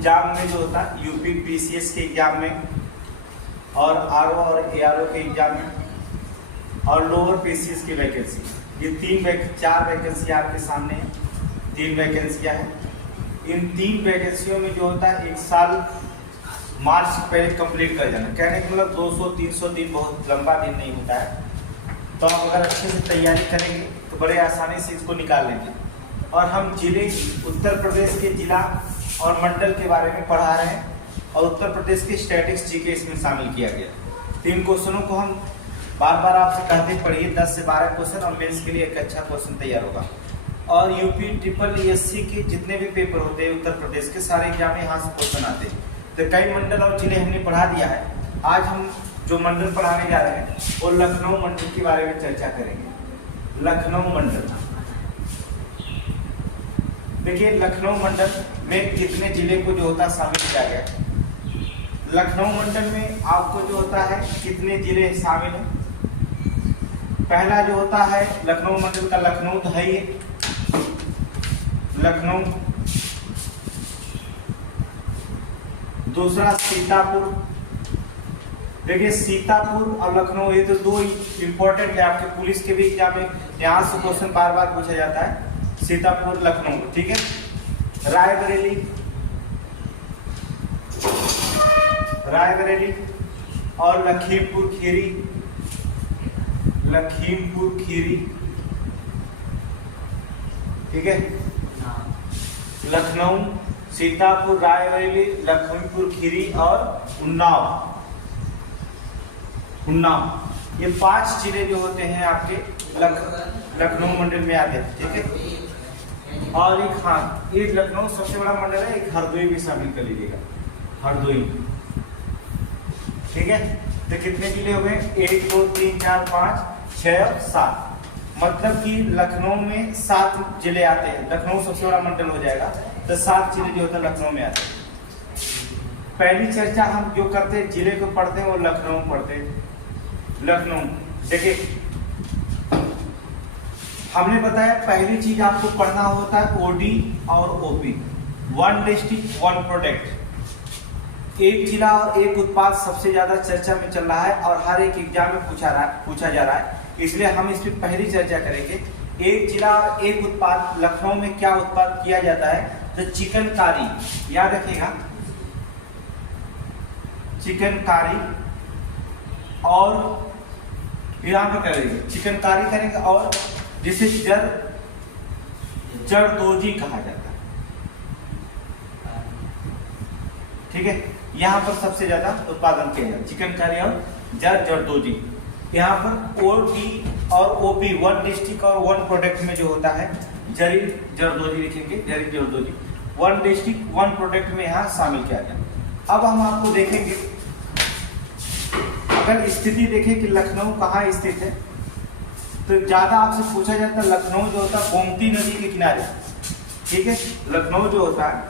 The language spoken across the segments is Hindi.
एग्जाम में जो होता है यूपी पीसीएस के एग्जाम में और आरओ और एआरओ के एग्जाम में और लोअर पीसीएस की वैकेंसी, ये चार वैकेंसी आपके सामने है, 3 वैकेंसियाँ हैं। इन 3 वैकेंसियों में जो होता है 1 साल मार्च से पहले कंप्लीट कर जाना। कहने का मतलब 200-300 दिन बहुत लंबा दिन नहीं होता है, तो आप अगर अच्छे से तैयारी करेंगे तो बड़े आसानी से इसको निकाल लेंगे। और हम जिले उत्तर प्रदेश के जिला और मंडल के बारे में पढ़ा रहे हैं और उत्तर प्रदेश के स्टैटिक्स जीके इसमें शामिल किया गया। 3 क्वेश्चनों को हम बार बार आपसे कहते पढ़िए, 10 से 12 क्वेश्चन और मेंस के लिए एक अच्छा क्वेश्चन तैयार होगा। और यूपी SSC के जितने भी पेपर होते हैं उत्तर प्रदेश के सारे एग्जाम में यहाँ से क्वेश्चन आते हैं। तो कई मंडल और जिले हमने पढ़ा दिया है। आज हम जो मंडल पढ़ाने जा रहे हैं वो लखनऊ मंडल के बारे में चर्चा करेंगे। लखनऊ मंडल, देखिए लखनऊ मंडल में कितने जिले को जो होता है शामिल किया गया है। लखनऊ मंडल में आपको जो होता है कितने जिले शामिल हैं। पहला जो होता है लखनऊ मंडल का, लखनऊ तो है ही, लखनऊ। दूसरा सीतापुर, देखिए सीतापुर और लखनऊ ये तो 2 इंपॉर्टेंट है, आपके पुलिस के भी एग्जाम में यहाँ से क्वेश्चन बार बार पूछा जाता है, सीतापुर लखनऊ, ठीक है। रायबरेली और लखीमपुर खीरी, ठीक है। लखनऊ, सीतापुर, रायबरेली, लखीमपुर खीरी और उन्नाव, ये 5 जिले जो होते हैं आपके लखनऊ मंडल में आते हैं, ठीक है। और एक हाँ, ये लखनऊ सबसे बड़ा मंडल है, एक हरदोई भी शामिल कर लीजिएगा, हरदोई, ठीक है। तो कितने जिले हो गए, 1 2 3 4 5 6 और 7, मतलब कि लखनऊ में 7 जिले आते हैं। लखनऊ सबसे बड़ा मंडल हो जाएगा तो 7 जिले जो होता है लखनऊ में आते हैं। पहली चर्चा हम जो करते हैं जिले को पढ़ते हैं वो लखनऊ पढ़ते हैं। लखनऊ, देखिए हमने बताया पहली चीज आपको पढ़ना होता है ओडी और ओपी, 1 डिस्ट्रिक्ट 1 प्रोडक्ट। एक जिला और एक उत्पाद सबसे ज्यादा चर्चा में चल रहा है और हर एक एग्जाम में पूछा जा रहा है, इसलिए हम इस पर पहली चर्चा करेंगे। एक जिला और एक उत्पाद, लखनऊ में क्या उत्पाद किया जाता है, तो चिकनकारी, याद रखिएगा, चिकनकारी। और यहाँ पर करेंगे चिकनकारी करेंगे और जिसे जरदोजी कहा जाता है, ठीक है। यहाँ पर सबसे ज्यादा उत्पादन किया जाता है चिकनकारी और जरदोजी। यहाँ पर ओडी और ओपी, 1 डिस्ट्रिक्ट और 1 प्रोडक्ट में जो होता है जरी जरदोजी लिखेंगे, जरी जरदोजी 1 डिस्ट्रिक्ट 1 प्रोडक्ट में यहाँ शामिल किया गया। अब हम आपको देखेंगे, अगर स्थिति देखें कि लखनऊ कहाँ स्थित है, तो ज्यादा आपसे पूछा जाता है लखनऊ जो होता है गोमती नदी के किनारे, ठीक है। लखनऊ जो होता है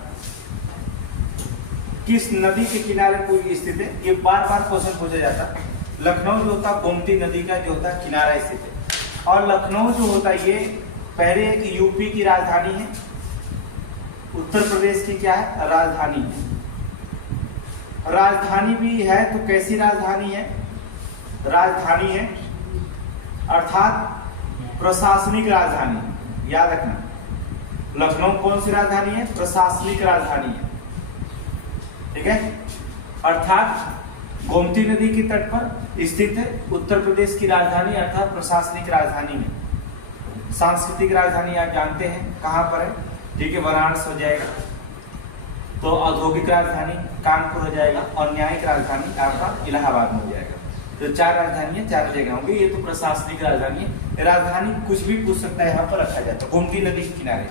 किस नदी के किनारे कोई स्थित है, ये बार बार क्वेश्चन पूछा जाता है। लखनऊ जो होता है गोमती नदी का जो होता है किनारा स्थित है। और लखनऊ जो होता है ये पहले एक यूपी की राजधानी है, उत्तर प्रदेश की क्या है, राजधानी है। राजधानी भी है तो कैसी राजधानी है, राजधानी है अर्थात प्रशासनिक राजधानी, याद रखना। लखनऊ कौन सी राजधानी है, प्रशासनिक राजधानी है, ठीक है। अर्थात गोमती नदी के तट पर स्थित है, उत्तर प्रदेश की राजधानी अर्थात प्रशासनिक राजधानी में। सांस्कृतिक राजधानी आप जानते हैं कहाँ पर है, ठीक है, वाराणसी हो जाएगा। तो औद्योगिक राजधानी कानपुर हो जाएगा और न्यायिक राजधानी आपका इलाहाबाद में हो जाएगा। तो 4 राजधानियां 4 जगह होंगी, ये तो प्रशासनिक राजधानी है। राजधानी कुछ भी पूछ सकता है, यहाँ पर रखा जाता है गोमती नदी के किनारे।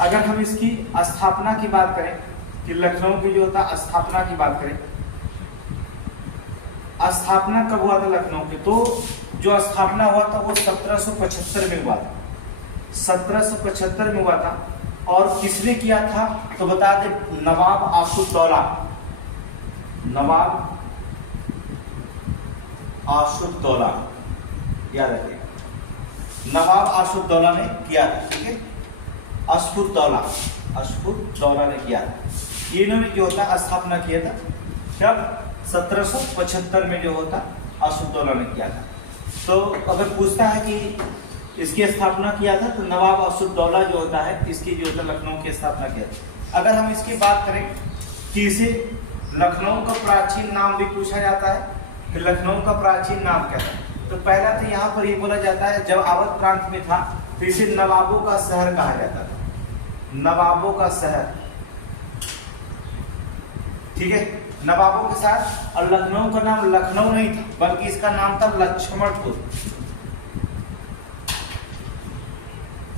अगर हम इसकी स्थापना की बात करें कि लखनऊ की जो होता है स्थापना की बात करें, स्थापना कब हुआ था लखनऊ की, तो जो स्थापना हुआ था वो 1775 में हुआ था, 1775 में हुआ था। और किसने किया था तो बता दे, नवाब आशुद्दौला, नवाब आशुद्दौला, याद रखिए, नवाब आशुद्दौला ने किया था, ठीक है। अशफुद्दौला ने किया था। ये इन्होंने जो होता स्थापना किया था जब 1775 में जो होता असुद्दौला ने किया था। तो अगर पूछता है कि इसकी स्थापना किया था तो नवाब असुद्दौला जो होता है इसकी जो होता लखनऊ की स्थापना किया था। अगर हम इसकी बात करें कि इसे लखनऊ का प्राचीन नाम भी पूछा जाता है कि लखनऊ का प्राचीन नाम क्या है, तो पहला तो यहाँ पर ये बोला जाता है जब अवध प्रांत में था तो इसे नवाबों का शहर कहा जाता था, नवाबों का शहर, ठीक है, नवाबों के साथ। और लखनऊ का नाम लखनऊ नहीं था बल्कि इसका नाम था लक्ष्मणपुर।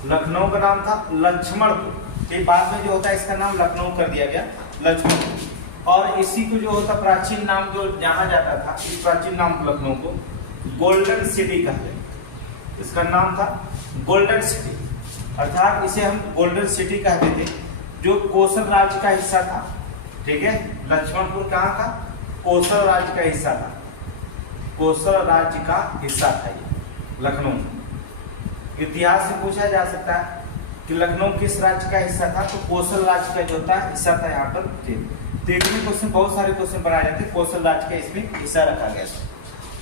लखनऊ का नाम था लक्ष्मणपुर, के बाद में जो होता है इसका नाम लखनऊ कर दिया गया लक्ष्मणपुर। और इसी को जो होता प्राचीन नाम जो जाना जाता था, इस प्राचीन नाम को लखनऊ को गोल्डन सिटी कहते हैं। इसका नाम था गोल्डन सिटी, अर्थात इसे हम गोल्डन सिटी कहते थे, जो कोसल राज्य का हिस्सा था। ठीक है, लक्ष्मणपुर कहाँ का? कोसल राज्य का हिस्सा था, कोसल राज्य का हिस्सा था ये लखनऊ। इतिहास से पूछा जा सकता है कि लखनऊ किस राज्य का हिस्सा था, तो कोसल राज्य का जो होता है हिस्सा था यहाँ पर। देखने क्वेश्चन बहुत सारे क्वेश्चन बनाए जाते हैं, कोसल राज्य का इसमें हिस्सा रखा गया था।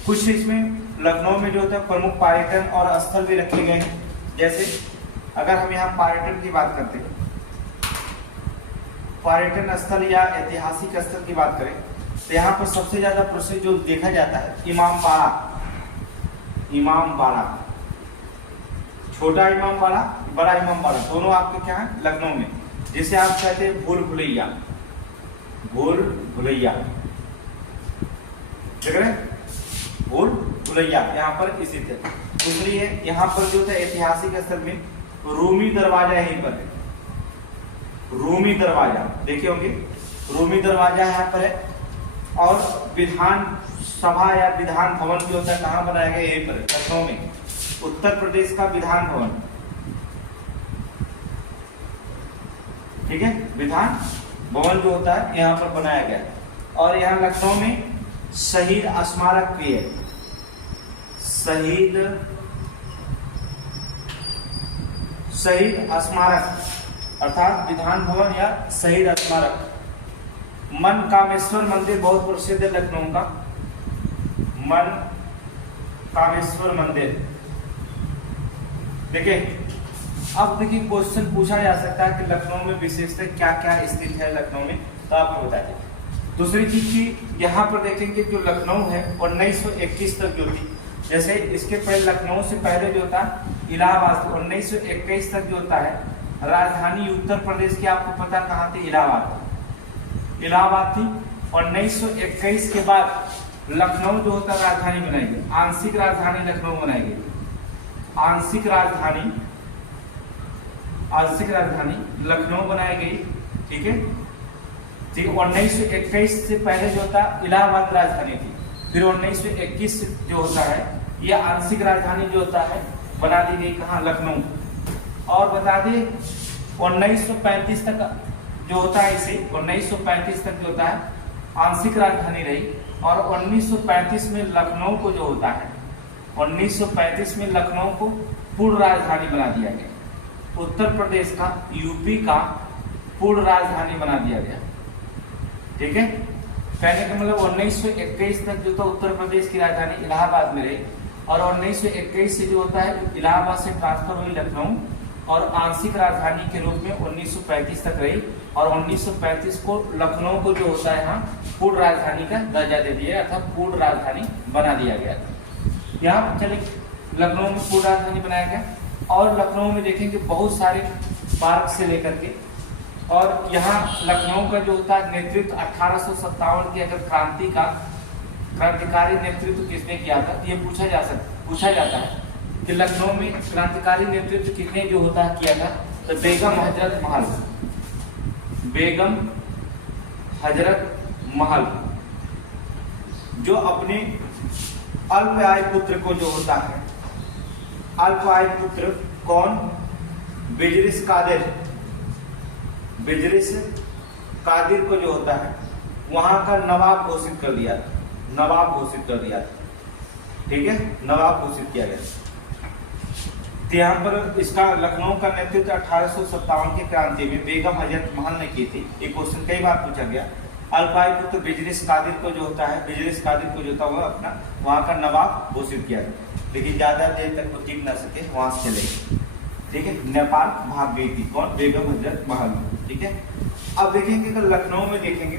कुछ इसमें लखनऊ में जो होता है प्रमुख पर्यटन और स्थल भी रखे गए हैं। जैसे अगर हम यहाँ पर्यटन की बात करते हैं, पर्यटन स्थल या ऐतिहासिक स्थल की बात करें तो यहाँ पर सबसे ज्यादा प्रसिद्ध जो देखा जाता है इमामबाड़ा। इमामबाड़ा, छोटा इमामबाड़ा, बड़ा इमामबाड़ा, दोनों आपके क्या है लखनऊ में, जिसे आप कहते हैं भूल भुलैया। भूल भुलैया देख रहे हैं, भूल भुलैया यहाँ पर स्थित है। दूसरी है यहाँ पर जो था ऐतिहासिक स्थल में रूमी दरवाजा यहीं पर है, रूमी दरवाजा देखे होंगे, रूमी दरवाजा यहाँ पर है। और विधान सभा या विधान भवन जो होता है कहाँ बनाया गया? यहीं पर लखनऊ में, उत्तर प्रदेश का विधान भवन। ठीक है, विधान भवन जो होता है यहाँ पर बनाया गया। और यहाँ लखनऊ में शहीद स्मारक भी है, शहीद स्मारक अर्थात विधान भवन या शहीद स्मारक। मन कामेश्वर मंदिर बहुत प्रसिद्ध है लखनऊ का, मन कामेश्वर मंदिर। देखिए अब देखिए क्वेश्चन पूछा जा सकता है कि लखनऊ में विशेषतः क्या क्या स्थित है लखनऊ में, तो आपको बता दें। दूसरी चीज की यहाँ पर देखेंगे जो लखनऊ है 1921 तक जो थी, जैसे इसके पहले लखनऊ से पहले जो था इलाहाबाद, 1921 तक जो होता है राजधानी उत्तर प्रदेश की आपको पता कहाँ थी? इलाहाबाद थी। 1921 के बाद लखनऊ जो होता राजधानी बनाई गई, आंशिक राजधानी लखनऊ बनाई गई, आंशिक राजधानी लखनऊ बनाई गई। ठीक है, ठीक है। 1921 से पहले जो था इलाहाबाद राजधानी थी, फिर 1921 जो होता है ये आंशिक राजधानी जो होता है बना दी गई कहाँ? लखनऊ। और बता दें 1935 तक जो होता है इसे 1935 तक जो होता है आंशिक राजधानी रही। और 1935 में लखनऊ को जो होता है 1935 में लखनऊ को पूर्ण राजधानी बना दिया गया, उत्तर प्रदेश का, यूपी का पूर्ण राजधानी बना दिया गया। ठीक है, कहने का मतलब 1921 तक जो था उत्तर प्रदेश की राजधानी इलाहाबाद में रही। और 1921 से जो होता है इलाहाबाद से ट्रांसफर हुई लखनऊ और आंशिक राजधानी के रूप में 1935 तक रही। और 1935 को लखनऊ को जो होता है यहाँ पूर्ण राजधानी का दर्जा दे दिया, अर्थात पूर्ण राजधानी बना दिया गया था। यहाँ चले लखनऊ में पूर्ण राजधानी बनाया गया। और लखनऊ में देखेंगे बहुत सारे पार्क से लेकर के, और यहाँ लखनऊ का जो होता है नेतृत्व 1857 की अगर क्रांतिकारी नेतृत्व किसने किया था ये पूछा जाता है कि लखनऊ में क्रांतिकारी नेतृत्व किसने जो होता है किया था, तो बेगम हजरत महल जो अपने अल्प आय पुत्र को जो होता है, अल्प आय पुत्र कौन? बिजरिस कादिर को जो होता है वहां का नवाब घोषित कर दिया था, ठीक है, नवाब घोषित किया गया। तो यहाँ पर इसका लखनऊ का नेतृत्व 1857 की क्रांति में बेगम हजरत महल ने की थी। ये क्वेश्चन कई बार पूछा गया। अल्पाई पुत्र बिजलिस कादिर को जो होता है, बिजलिस कादिर को जो होता है अपना वहाँ का नवाब घोषित किया था, लेकिन ज्यादा देर तक वो टिक ना सके, वहां से चले गए। ठीक है, नेपाल भाग गई थी। कौन? बेगम हजरत महल। ठीक है, अब देखेंगे अगर लखनऊ में देखेंगे,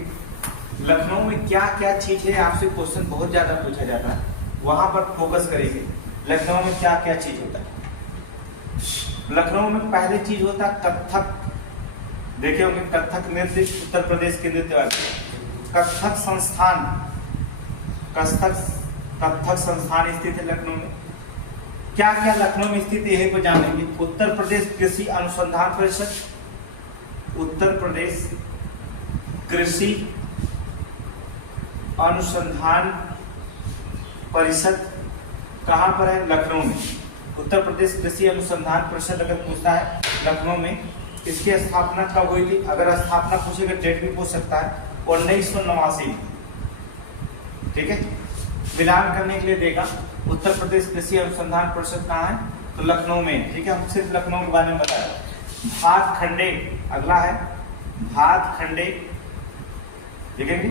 लखनऊ में क्या क्या चीज है, आपसे क्वेश्चन बहुत ज्यादा पूछा जाता है, वहां पर फोकस करेंगे। लखनऊ में क्या क्या चीज होता है? लखनऊ में पहले चीज होता है कथक। देखे होंगे कथक नृत्य, उत्तर प्रदेश के नृत्य वाले कथक संस्थान, कथक संस्थान स्थित है लखनऊ में। क्या क्या लखनऊ में स्थित है यही पर जानेंगे। उत्तर प्रदेश कृषि अनुसंधान परिषद, उत्तर प्रदेश कृषि अनुसंधान परिषद कहां पर है? लखनऊ में। उत्तर प्रदेश कृषि अनुसंधान परिषद अगर पूछता है लखनऊ में, इसकी स्थापना कब हुई थी? अगर स्थापना पूछेगा डेट भी पूछ सकता है, 1989 में। ठीक है, मिलान करने के लिए देगा। उत्तर प्रदेश कृषि अनुसंधान परिषद कहाँ है? तो लखनऊ में। ठीक है, हम सिर्फ लखनऊ के बारे में बताया। भातखंडे अगला है, भातखंडे देखेंगे,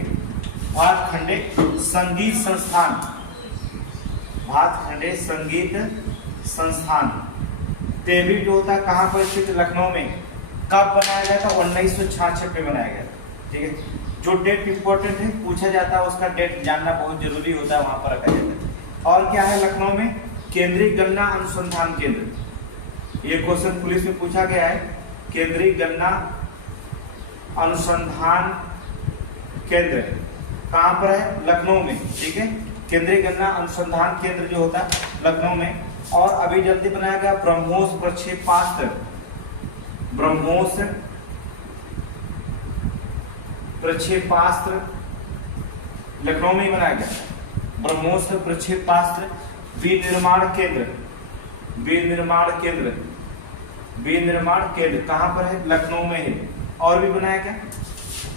भातखंडे संगीत संस्थान, भातखंडे संगीत संस्थान। तेवी जो होता है कहाँ पर स्थित? लखनऊ में। कब बनाया गया था? 1966 में बनाया गया था। ठीक है, जो डेट इंपॉर्टेंट है पूछा जाता है, उसका डेट जानना बहुत जरूरी होता है, वहां पर रखा जाता है। और क्या है लखनऊ में? केंद्रीय गन्ना अनुसंधान केंद्र। ये क्वेश्चन पुलिस में पूछा गया है। केंद्रीय गन्ना अनुसंधान केंद्र कहां पर है? लखनऊ में। ठीक है, केंद्रीय गन्ना अनुसंधान केंद्र जो होता है लखनऊ में। और अभी जल्दी बनाया गया ब्रह्मोस प्रक्षेपास्त्र, ब्रह्मोस प्रक्षेपास्त्र लखनऊ में ही बनाया गया। ब्रह्मोस प्रक्षेपास्त्र विनिर्माण केंद्र, विनिर्माण केंद्र, विनिर्माण केंद्र कहां पर है? लखनऊ में है। और भी बनाया गया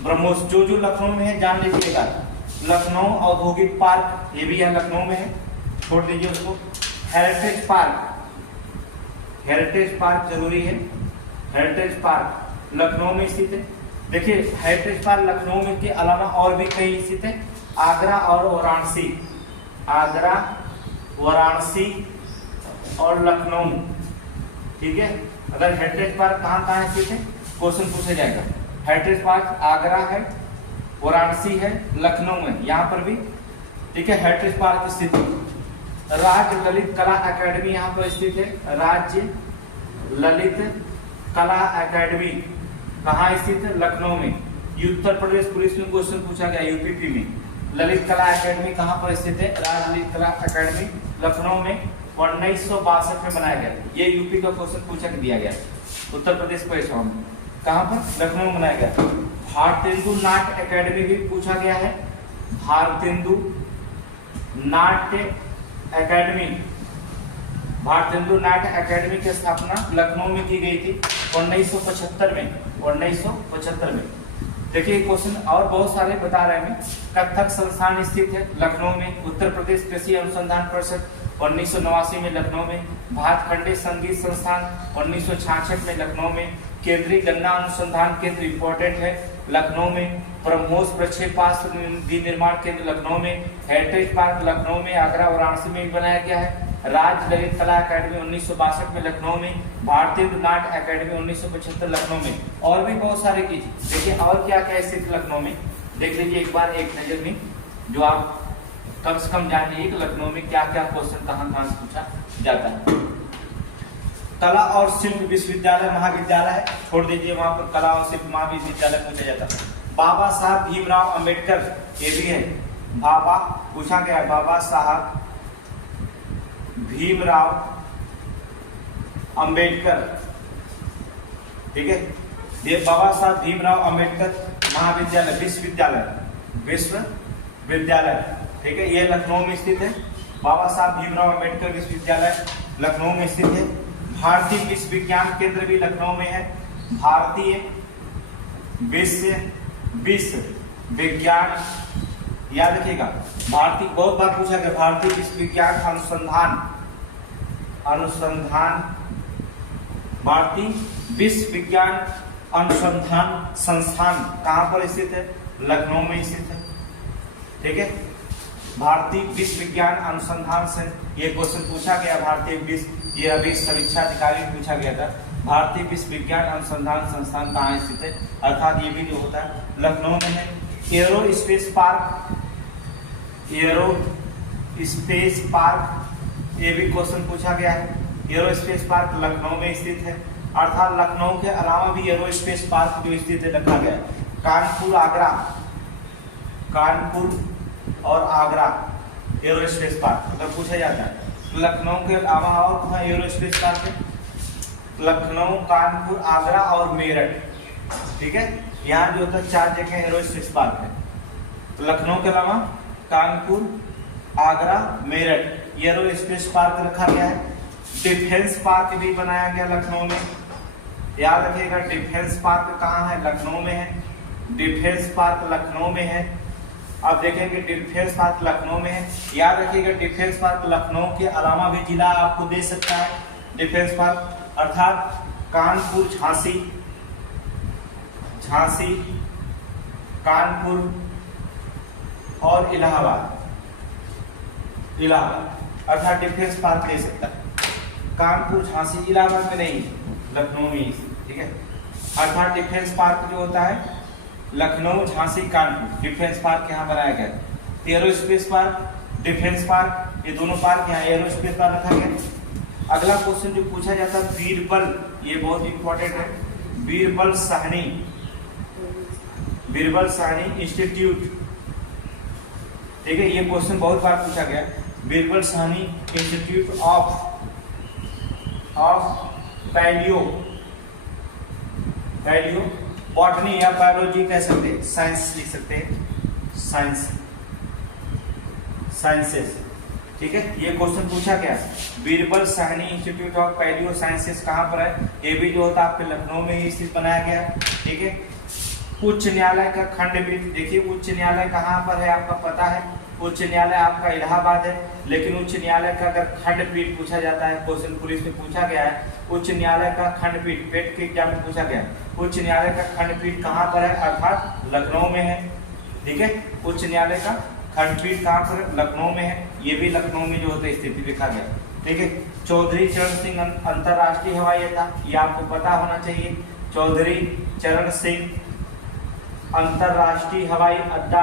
ब्रह्मोस, जो जो लखनऊ में है जान लीजिएगा। लखनऊ औद्योगिक पार्क, ये भी यहाँ लखनऊ में है, छोड़ दीजिए उसको। हेरिटेज पार्क, हेरिटेज पार्क जरूरी है। हेरिटेज पार्क लखनऊ में स्थित है। देखिए हेरिटेज पार्क लखनऊ में के अलावा और भी कई स्थित है, आगरा और वाराणसी, आगरा, वाराणसी और लखनऊ। ठीक है, अगर हेरिटेज पार्क कहाँ कहाँ स्थित है क्वेश्चन पूछा जाएगा। हेरिटेज पार्क आगरा है, वाराणसी है, लखनऊ है, यहाँ पर भी। ठीक है, हेरिटेज पार्क स्थित है। राज्य ललित कला एकेडमी यहाँ पर स्थित है। राज्य ललित कला एकेडमी कहाँ स्थित है? लखनऊ में। उत्तर प्रदेश पुलिस में क्वेश्चन पूछा गया यूपीपी में। ललित कला एकेडमी कहाँ पर स्थित है? राज्य ललित कला एकेडमी लखनऊ में 1962 में बनाया गया। ये यूपी का क्वेश्चन पूछा दिया गया उत्तर प्रदेश परीक्षा में। कहाँ पर? लखनऊ में बनाया गया। भारतेंदु नाट्य एकेडमी भी पूछा गया है। भारतेंदु नाट्य एकेडमी, भारतेंदु नाट्य एकेडमी की स्थापना लखनऊ में की गई थी 1975 में, 1975 में। देखिए क्वेश्चन और बहुत सारे बता रहे हैं। कथक संस्थान स्थित है लखनऊ में। उत्तर प्रदेश कृषि अनुसंधान परिषद 1989 में लखनऊ में। भातखंडे संगीत संस्थान 1966 में लखनऊ में। केंद्रीय गन्ना अनुसंधान केंद्र इंपॉर्टेंट है लखनऊ में। ब्रह्मोस प्रक्षेपास्त्र विनिर्माण केंद्र लखनऊ में। हेरिटेज पार्क लखनऊ में, आगरा वाराणसी में भी बनाया गया है। राज्य ललित कला एकेडमी 1962 में लखनऊ में। भारतीय नाट्य एकेडमी 1975 लखनऊ में। और भी बहुत सारे चीज देखिए और क्या क्या स्थित लखनऊ में देख लीजिए एक बार एक नजर में, जो आप कम से कम जान लीजिए कि लखनऊ में क्या क्या क्वेश्चन कहाँ से पूछा जाता है। कला और शिल्प विश्वविद्यालय महाविद्यालय है, छोड़ दीजिए, वहां पर कला और शिल्प महाविद्यालय पूछा जाता है। बाबा साहब भीमराव अंबेडकर, ये भी है बाबा, पूछा गया है बाबा साहब भीमराव अंबेडकर। ठीक है, ये बाबा साहब भीमराव अंबेडकर महाविद्यालय, विश्वविद्यालय, विश्वविद्यालय। ठीक है, ये लखनऊ में स्थित है। बाबा साहब भीमराव अंबेडकर विश्वविद्यालय लखनऊ में स्थित है। भारतीय विश्व विज्ञान केंद्र भी लखनऊ में है। भारतीय विश्व विज्ञान, याद रखिएगा, भारतीय बहुत बार पूछा गया, भारतीय विश्व विज्ञान अनुसंधान भारतीय विश्व विज्ञान अनुसंधान संस्थान कहाँ पर स्थित है? लखनऊ में स्थित है। ठीक है, भारतीय विश्व विज्ञान अनुसंधान से ये क्वेश्चन पूछा गया, भारतीय विश्व, ये अभी समीक्षा अधिकारी पूछा गया था, भारतीय विश्व विज्ञान अनुसंधान संस्थान कहाँ स्थित है, अर्थात ये भी जो होता है लखनऊ में है। Arrow space park, arrow space park, ये भी क्वेश्चन पूछा गया है। एरो स्पेस पार्क लखनऊ में स्थित है, अर्थात लखनऊ के अलावा भी एरो स्पेस पार्क जो स्थित है रखा गया है। कानपुर, आगरा, कानपुर और आगरा एरो स्पेस पार्क अगर पूछा जाता है, लखनऊ के अलावा और कहाँ एरो स्पेस पार्क है? लखनऊ, कानपुर, आगरा और मेरठ। ठीक है, यहाँ जो होता है 4 जगह एरो स्पेस पार्क है। तो लखनऊ के अलावा Kanpur, Agra, Meerut arrow space park रखा गया है। डिफेंस पार्क भी बनाया गया लखनऊ में, याद रखिएगा। डिफेंस पार्क कहाँ है? लखनऊ में है। डिफेंस पार्क लखनऊ में है। अब देखेंगे डिफेंस पार्क लखनऊ में है, याद रखिएगा। डिफेंस पार्क लखनऊ के अलावा भी जिला आपको दे सकता है डिफेंस पार्क, अर्थात कानपुर, झांसी, झांसी, कानपुर और इलाहाबाद, इलाहाबाद अर्थात डिफेंस पार्क दे सकता है। कानपुर, झांसी, इलाहाबाद में नहीं, लखनऊ में ही। ठीक है, अर्थात डिफेंस पार्क जो होता है लखनऊ, झांसी, कानपुर डिफेंस पार्क यहाँ बनाया गया। Arrow space park, defence park, ये दोनों पार्क यहाँ एरो स्पेस पार्क रखा गया। अगला क्वेश्चन जो पूछा जाता है बीरबल, ये बहुत इंपॉर्टेंट है। बीरबल साहनी, बीरबल साहनी इंस्टीट्यूट। ठीक है, ये क्वेश्चन बहुत बार पूछा गया। Birbal Sahni institute of palaeo, palaeobotany या बायोलॉजी कह सकते हैं, साइंस लिख सकते हैं, साइंस, साइंसेस। ठीक है, ये क्वेश्चन पूछा गया। Birbal Sahni institute of palaeo sciences कहाँ पर है? ये भी जो होता है आपके लखनऊ में ही स्थित बनाया गया। ठीक है, उच्च न्यायालय का खंडपीठ, देखिए उच्च न्यायालय कहाँ पर है आपका पता है, उच्च न्यायालय आपका इलाहाबाद है। लेकिन उच्च न्यायालय का अगर खंडपीठ पूछा जाता है, क्वेश्चन पुलिस में पूछा गया है, उच्च न्यायालय का खंडपीठ, पेट के एग्जाम में पूछा गया, उच्च न्यायालय का खंडपीठ कहाँ पर है? अर्थात लखनऊ में है। ठीक है, उच्च न्यायालय का खंडपीठ कहाँ पर है? लखनऊ में है। ये भी लखनऊ में जो होता है स्थिति लिखा गया। ठीक है, चौधरी चरण सिंह अंतरराष्ट्रीय हवाई अड्डा, ये आपको पता होना चाहिए। चौधरी चरण सिंह अंतरराष्ट्रीय हवाई अड्डा,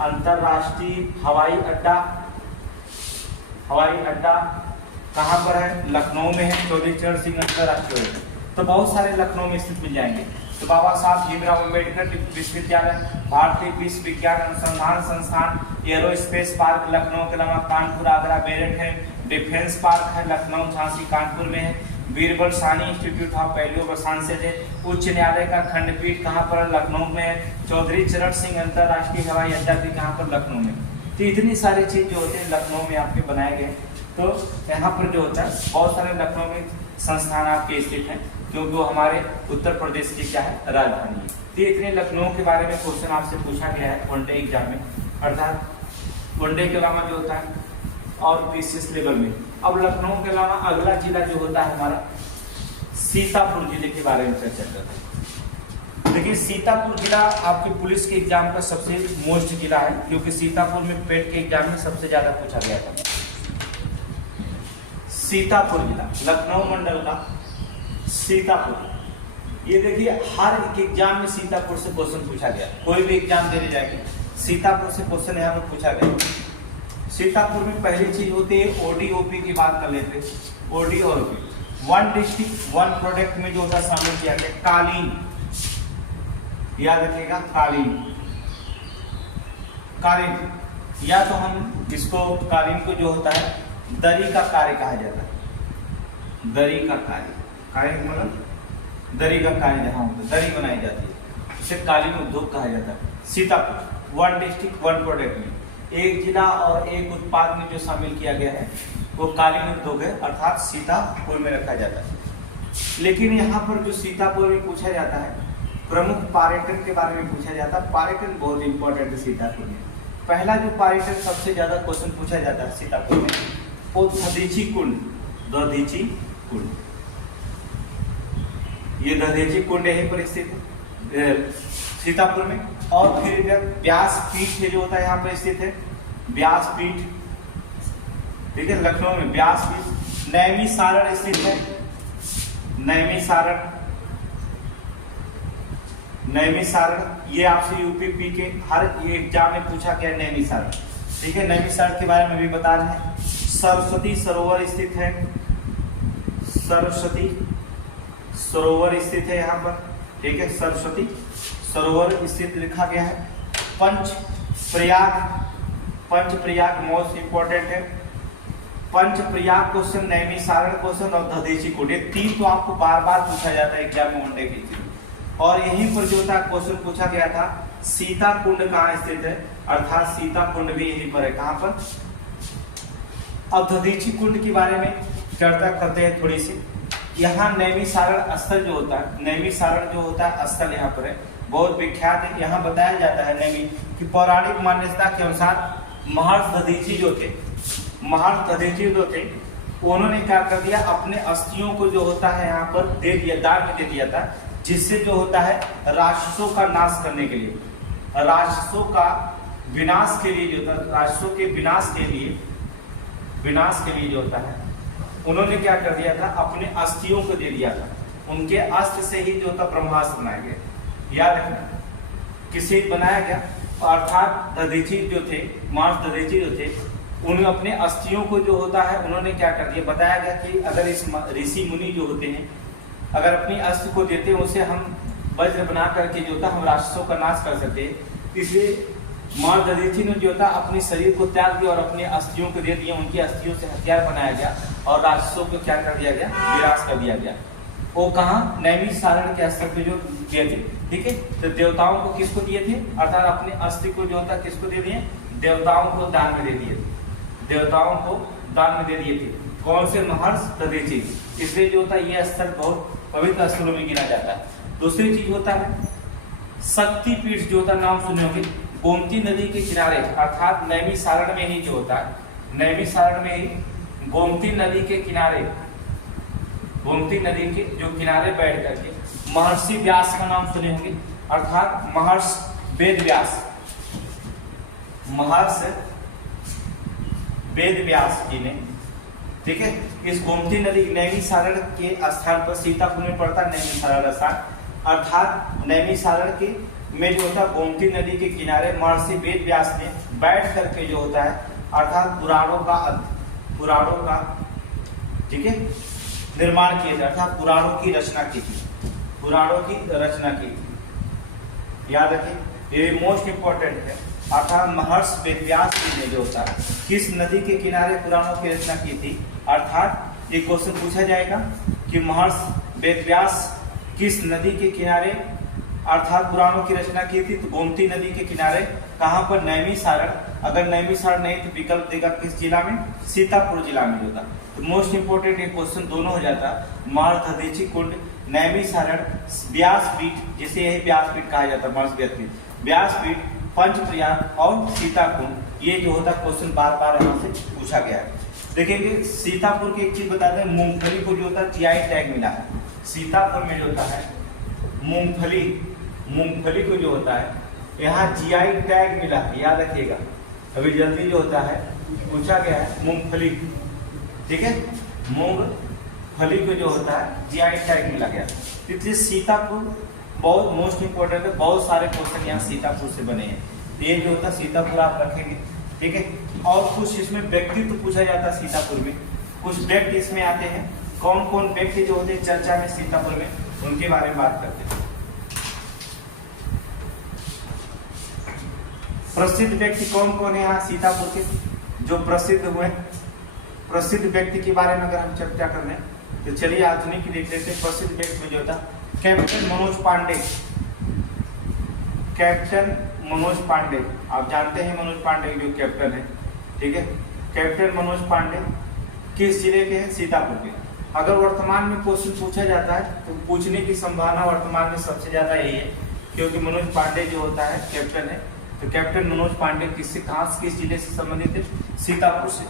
अंतरराष्ट्रीय हवाई अड्डा, हवाई अड्डा कहाँ पर है? लखनऊ में है। चौधरी चरण सिंह अंतरराष्ट्रीय, तो बहुत सारे लखनऊ में स्थित मिल जाएंगे। तो बाबा साहब भीमराव अम्बेडकर विश्वविद्यालय, भारतीय विश्व विज्ञान अनुसंधान संस्थान, एरो स्पेस पार्क लखनऊ के अलावा कानपुर, आगरा, मेरठ है। डिफेंस पार्क है लखनऊ, झांसी, कानपुर में है। Birbal Sahni institute of palaeo sciences है। उच्च न्यायालय का खंडपीठ कहाँ पर? लखनऊ में है। चौधरी चरण सिंह अंतरराष्ट्रीय हवाई अड्डा भी कहाँ पर? लखनऊ में। तो इतनी सारी चीज जो होती है लखनऊ में आपके बनाए गए। तो यहाँ पर जो होता है बहुत सारे लखनऊ में संस्थान आपके स्थित हैं, क्योंकि वो हमारे उत्तर प्रदेश की क्या है? राजधानी है। तो इतने लखनऊ के बारे में क्वेश्चन आपसे पूछा गया है वनडे एग्जाम में, अर्थात वनडे के अलावा जो होता है और पीसीएस लेवल में। अब लखनऊ के अलावा अगला जिला जो होता है हमारा सीतापुर जिले के बारे में चर्चा करते हैं। देखिए सीतापुर जिला आपके पुलिस के एग्जाम का सबसे मोस्ट जिला है, क्योंकि सीतापुर में पेट के एग्जाम में सबसे ज्यादा पूछा गया था। सीतापुर जिला लखनऊ मंडल का सीतापुर, ये देखिए हर एक एग्जाम में सीतापुर से क्वेश्चन पूछा गया। कोई भी एग्जाम देने जाएंगे सीतापुर से क्वेश्चन यहाँ पर पूछा गया। सीतापुर में पहली चीज होती है ओडी ओपी की बात कर लेते हैं। ओडी और OP, one district one product में जो होता है शामिल किया गया। कालीन, याद रखिएगा कालीन, कालीन या तो हम इसको कालीन को जो होता है दरी का कार्य कहा जाता है। दरी का कार्य, कार्य मतलब दरी का कार्य जहाँ होता है, दरी बनाई जाती है, इसे कालीन उद्योग कहा जाता है। Sitapur one district one product में एक जिला और एक उत्पाद में जो शामिल किया गया है वो कालीन उद्योग है, अर्थात सीतापुर में रखा जाता है। लेकिन यहाँ पर जो सीतापुर में पूछा जाता है प्रमुख पर्यटन के बारे में पूछा जाता है। पर्यटन बहुत इंपॉर्टेंट है सीतापुर में। पहला जो पर्यटन सबसे ज्यादा क्वेश्चन पूछा जाता है सीतापुर में वो दधीची कुंड, दधीची कुंड। ये दधीची कुंड यहीं पर स्थित है सीतापुर में। और फिर इधर व्यास पीठ है जो होता है यहाँ पर स्थित है, व्यास पीठ, ठीक है, लखनऊ में व्यास पीठ। नैमी सारण स्थित है, नैमी सारण, नैमी सारण ये आपसे यूपीपी के हर एग्जाम में पूछा गया नैमी सारण, ठीक है। नैमी सारण के बारे में भी बता रहे हैं। सरस्वती सरोवर स्थित है, सरस्वती सरोवर स्थित है यहाँ पर, ठीक है, सरस्वती सरोवर स्थित लिखा गया है। पंच प्रयाग, पंच प्रयाग मोस्ट इंपॉर्टेंट है। पंच प्रयाग क्वेश्चन, नैमी सारण क्वेश्चन और दधीची कुंड, ये तीन तो आपको बार बार पूछा जाता है एग्जाम में वनडे के लिए। और यहीं पर जो था क्वेश्चन पूछा गया था सीता कुंड कहाँ स्थित है, अर्थात सीता कुंड भी यहीं पर है, कहाँ पर। अब दधीची कुंड के बारे में चर्चा करते हैं थोड़ी सी। यहाँ नैमी सारण स्थल जो होता है, नैमी सारण जो होता है स्थल यहाँ पर है, बहुत विख्यात है। यहाँ बताया जाता है नैमी की पौराणिक मान्यता के अनुसार महर्षि दधीची जो थे, महर्षि दधीची जो थे, उन्होंने क्या कर दिया, अपने अस्थियों को जो होता है यहाँ पर दे दिया, दान में दे दिया था, जिससे जो होता है राक्षसों का नाश करने के लिए, राक्षसों का विनाश के लिए जो था, राक्षसों के विनाश के लिए, विनाश के लिए जो होता है, उन्होंने क्या कर दिया था, अपने अस्थियों को दे दिया था। उनके अस्त्र से ही जो था ब्रह्मास्त्र बनाया गया, याद रखना, किसे बनाया गया, अर्थात दधीची जो थे, महर्षि दधीची जो थे, उन्हें अपने अस्थियों को जो होता है उन्होंने क्या कर दिया, बताया गया कि अगर इस ऋषि मुनि जो होते हैं अगर अपनी अस्त्र को देते हैं, उसे हम वज्र बना करके जो था हम राक्षसों का नाश कर सकते हैं। इसलिए महर्षि दधीची ने जो था अपने शरीर को त्याग दिया और अपने अस्थियों को दे दिया, उनकी अस्थियों से हथियार बनाया गया और राक्षसों को क्या कर दिया गया, विनाश कर दिया गया। वो कहाँ, नैमी सारण के स्तर पे जो दिए थे, ठीक है। तो देवताओं को किसको दिए थे, अर्थात अपने अस्त्र को जो होता किसको दे दिए, देवताओं को दान में दे दिए, देवताओं को दान में दे दिए थे। कौन से, महर्षि दधीची। इसलिए जो होता है ये स्तर बहुत पवित्र स्थलों में गिना जाता है। दूसरी चीज होता है शक्तिपीठ जो होता है, नाम सुने होंगे, गोमती नदी के किनारे, अर्थात नैमी सारण में ही जो होता है, नैमी सारण में ही गोमती नदी के किनारे, गोमती नदी के जो किनारे बैठ करके महर्षि व्यास का नाम सुने होंगे, अर्थात महर्षि वेद व्यास, महर्षि वेद व्यास जी ने, ठीक है, इस गोमती नदी नैमी सारण के स्थान पर, सीतापुर में पड़ता नैमी सारण स्थान, अर्थात नैमी सारण के में जो होता है गोमती नदी के किनारे महर्षि वेद व्यास ने बैठ करके जो होता है, अर्थात पुराणों का, ठीक है, निर्माण किया था, अर्थात पुराणों की रचना की थी, पुराणों की रचना की थी। याद रखिए, ये मोस्ट इंपॉर्टेंट है। अर्थात महर्षि वेदव्यास जी ने जो होता है किस नदी के किनारे पुराणों की रचना की थी, अर्थात ये क्वेश्चन पूछा जाएगा कि महर्षि वेदव्यास किस नदी के किनारे अर्थात पुराणों की रचना की थी, तो गोमती नदी के किनारे, कहाँ पर, नैमी सारण। अगर नैमी सारण नहीं तो विकल्प देगा किस जिला में, सीतापुर जिला में होता। तो मोस्ट इंपोर्टेंट ये क्वेश्चन दोनों हो जाता, महर्षि दधीची कुंड, नैमी सारण, व्यासपीठ, जिसे यही व्यासपीठ कहा जाता है, महर्षि व्यासपीठ, पंचप्रयाग और सीता कुंड, ये जो होता क्वेश्चन बार बार यहाँ से पूछा गया है। देखेंगे सीतापुर की एक चीज बताते हैं, मूंगफली को जो होता है जीआई टैग मिला है। सीतापुर में जो होता है मूंगफली को जो होता है यहाँ जीआई टैग मिला है, याद रखिएगा, अभी जल्दी जो होता है पूछा गया है मूंगफली, ठीक है, मूंगफली को जो होता है जीआई टैग मिला गया। इसलिए सीतापुर बहुत मोस्ट इंपोर्टेंट है, बहुत सारे क्वेश्चन यहाँ सीतापुर से बने हैं। ये जो होता है सीतापुर आप रखेंगे, ठीक है। और कुछ इसमें व्यक्तित्व पूछा जाता है सीतापुर में, कुछ व्यक्ति इसमें आते हैं, कौन कौन व्यक्ति जो होते हैं चर्चा में सीतापुर में, उनके बारे में बात करते हैं। प्रसिद्ध व्यक्ति कौन कौन है यहाँ सीतापुर के जो प्रसिद्ध हुए, प्रसिद्ध व्यक्ति के बारे में अगर हम चर्चा कर लें तो चलिए आधुनिक देख लेते हैं। प्रसिद्ध व्यक्ति में जो होता कैप्टन मनोज पांडे, कैप्टन मनोज पांडे, आप जानते हैं मनोज पांडे जो कैप्टन है, ठीक है। कैप्टन मनोज पांडे किस जिले के हैं, सीतापुर के। अगर वर्तमान में क्वेश्चन पूछा जाता है तो पूछने की संभावना वर्तमान में सबसे ज्यादा यही है, क्योंकि मनोज पांडे जो होता है कैप्टन है, तो कैप्टन मनोज पांडे किससे, कहाँ किस जिले से संबंधित है, सीतापुर से,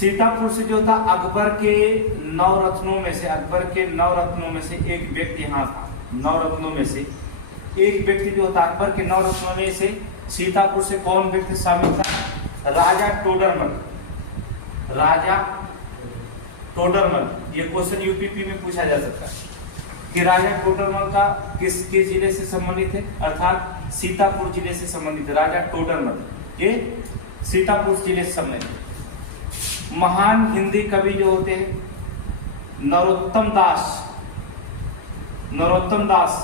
सीतापुर से जो था अकबर के नवरत्नों में से एक व्यक्ति यहाँ था। नवरत्नों में से एक व्यक्ति जो था, अकबर के नवरत्नों में से सीतापुर से कौन व्यक्ति शामिल था? राजा टोडरमल। राजा टोडरमल। ये क्वेश्चन यूपीपी में पूछा जा सकता है कि राजा टोडरमल का किसके जिले से संबंधित है, अर्थात सीतापुर जिले से संबंधित है। राजा टोडरमल ये सीतापुर जिले से संबंधित है। महान हिंदी कवि जो होते हैं नरोत्तम दास,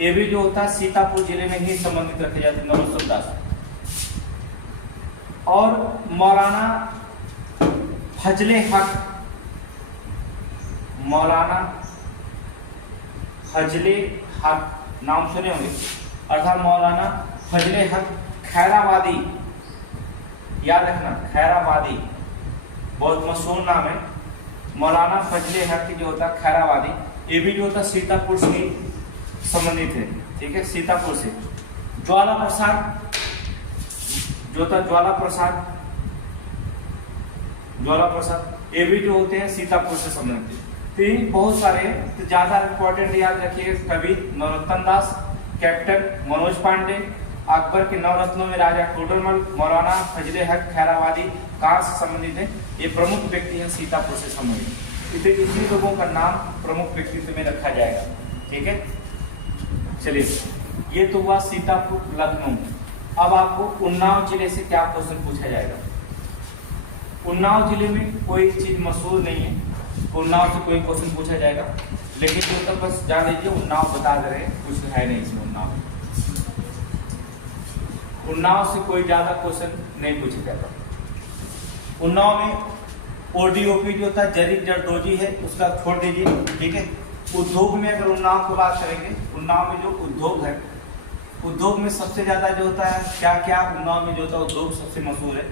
ये भी जो होता है सीतापुर जिले में ही संबंधित रखे जाते हैं, नरोत्तम दास। और मौलाना फजले हक, मौलाना फजले हक नाम सुने होंगे, अर्थात मौलाना फजले हक खैराबादी, याद रखना खैराबादी बहुत मशहूर नाम है। मौलाना फजले हक जो होता है खैराबादी, ये भी जो होता है सीतापुर से संबंधित है, ठीक है, सीतापुर से। ज्वाला प्रसाद जो होता ज्वाला प्रसाद ये भी जो होते हैं सीतापुर से संबंधित। तो ये बहुत सारे हैं, तो ज्यादा इंपॉर्टेंट याद रखिए कवि नरोत्तम दास, कैप्टन मनोज पांडे, अकबर के नवरत्नों में राजा टोडरमल, मौलाना फजले हक खैराबादी कहाँ से संबंधित है? ये प्रमुख व्यक्ति हैं सीतापुर से संबंधित। इसी लोगों का नाम प्रमुख व्यक्तित्व में रखा जाएगा, ठीक है। चलिए, ये तो हुआ सीतापुर लखनऊ। अब आपको उन्नाव जिले से क्या क्वेश्चन पूछा जाएगा? उन्नाव जिले में कोई चीज मशहूर नहीं है, उन्नाव से कोई क्वेश्चन पूछा जाएगा, लेकिन जो तक बस जान लीजिए उन्नाव बता दे रहे हैं, कुछ है नहीं इसमें। उन्नाव से कोई ज्यादा क्वेश्चन नहीं पूछा जाता। उन्नाव में ओडीओपी जो था जरीब जरदोजी है, उसका छोड़ दीजिए, ठीक है। उद्योग में अगर उन्नाव की बात करेंगे, उन्नाव में जो उद्योग है, उद्योग में सबसे ज्यादा जो होता है क्या क्या उन्नाव में जो होता है उद्योग सबसे मशहूर है,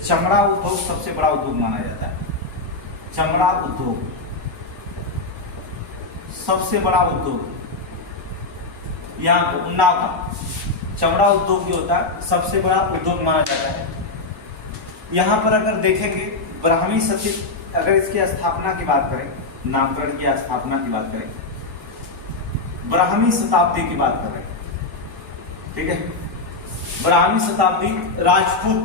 चमड़ा उद्योग सबसे बड़ा उद्योग माना जाता है। चमड़ा उद्योग सबसे बड़ा उद्योग यहाँ उन्नाव का चमड़ा उद्योग जो होता है सबसे बड़ा उद्योग माना जाता है। यहाँ पर अगर देखेंगे ब्राह्मी सती, अगर इसकी स्थापना की बात करें, नामकरण की स्थापना की बात करें, ब्राह्मी शताब्दी की बात कर रहे हैं, ठीक है। ब्राह्मी शताब्दी राजपूत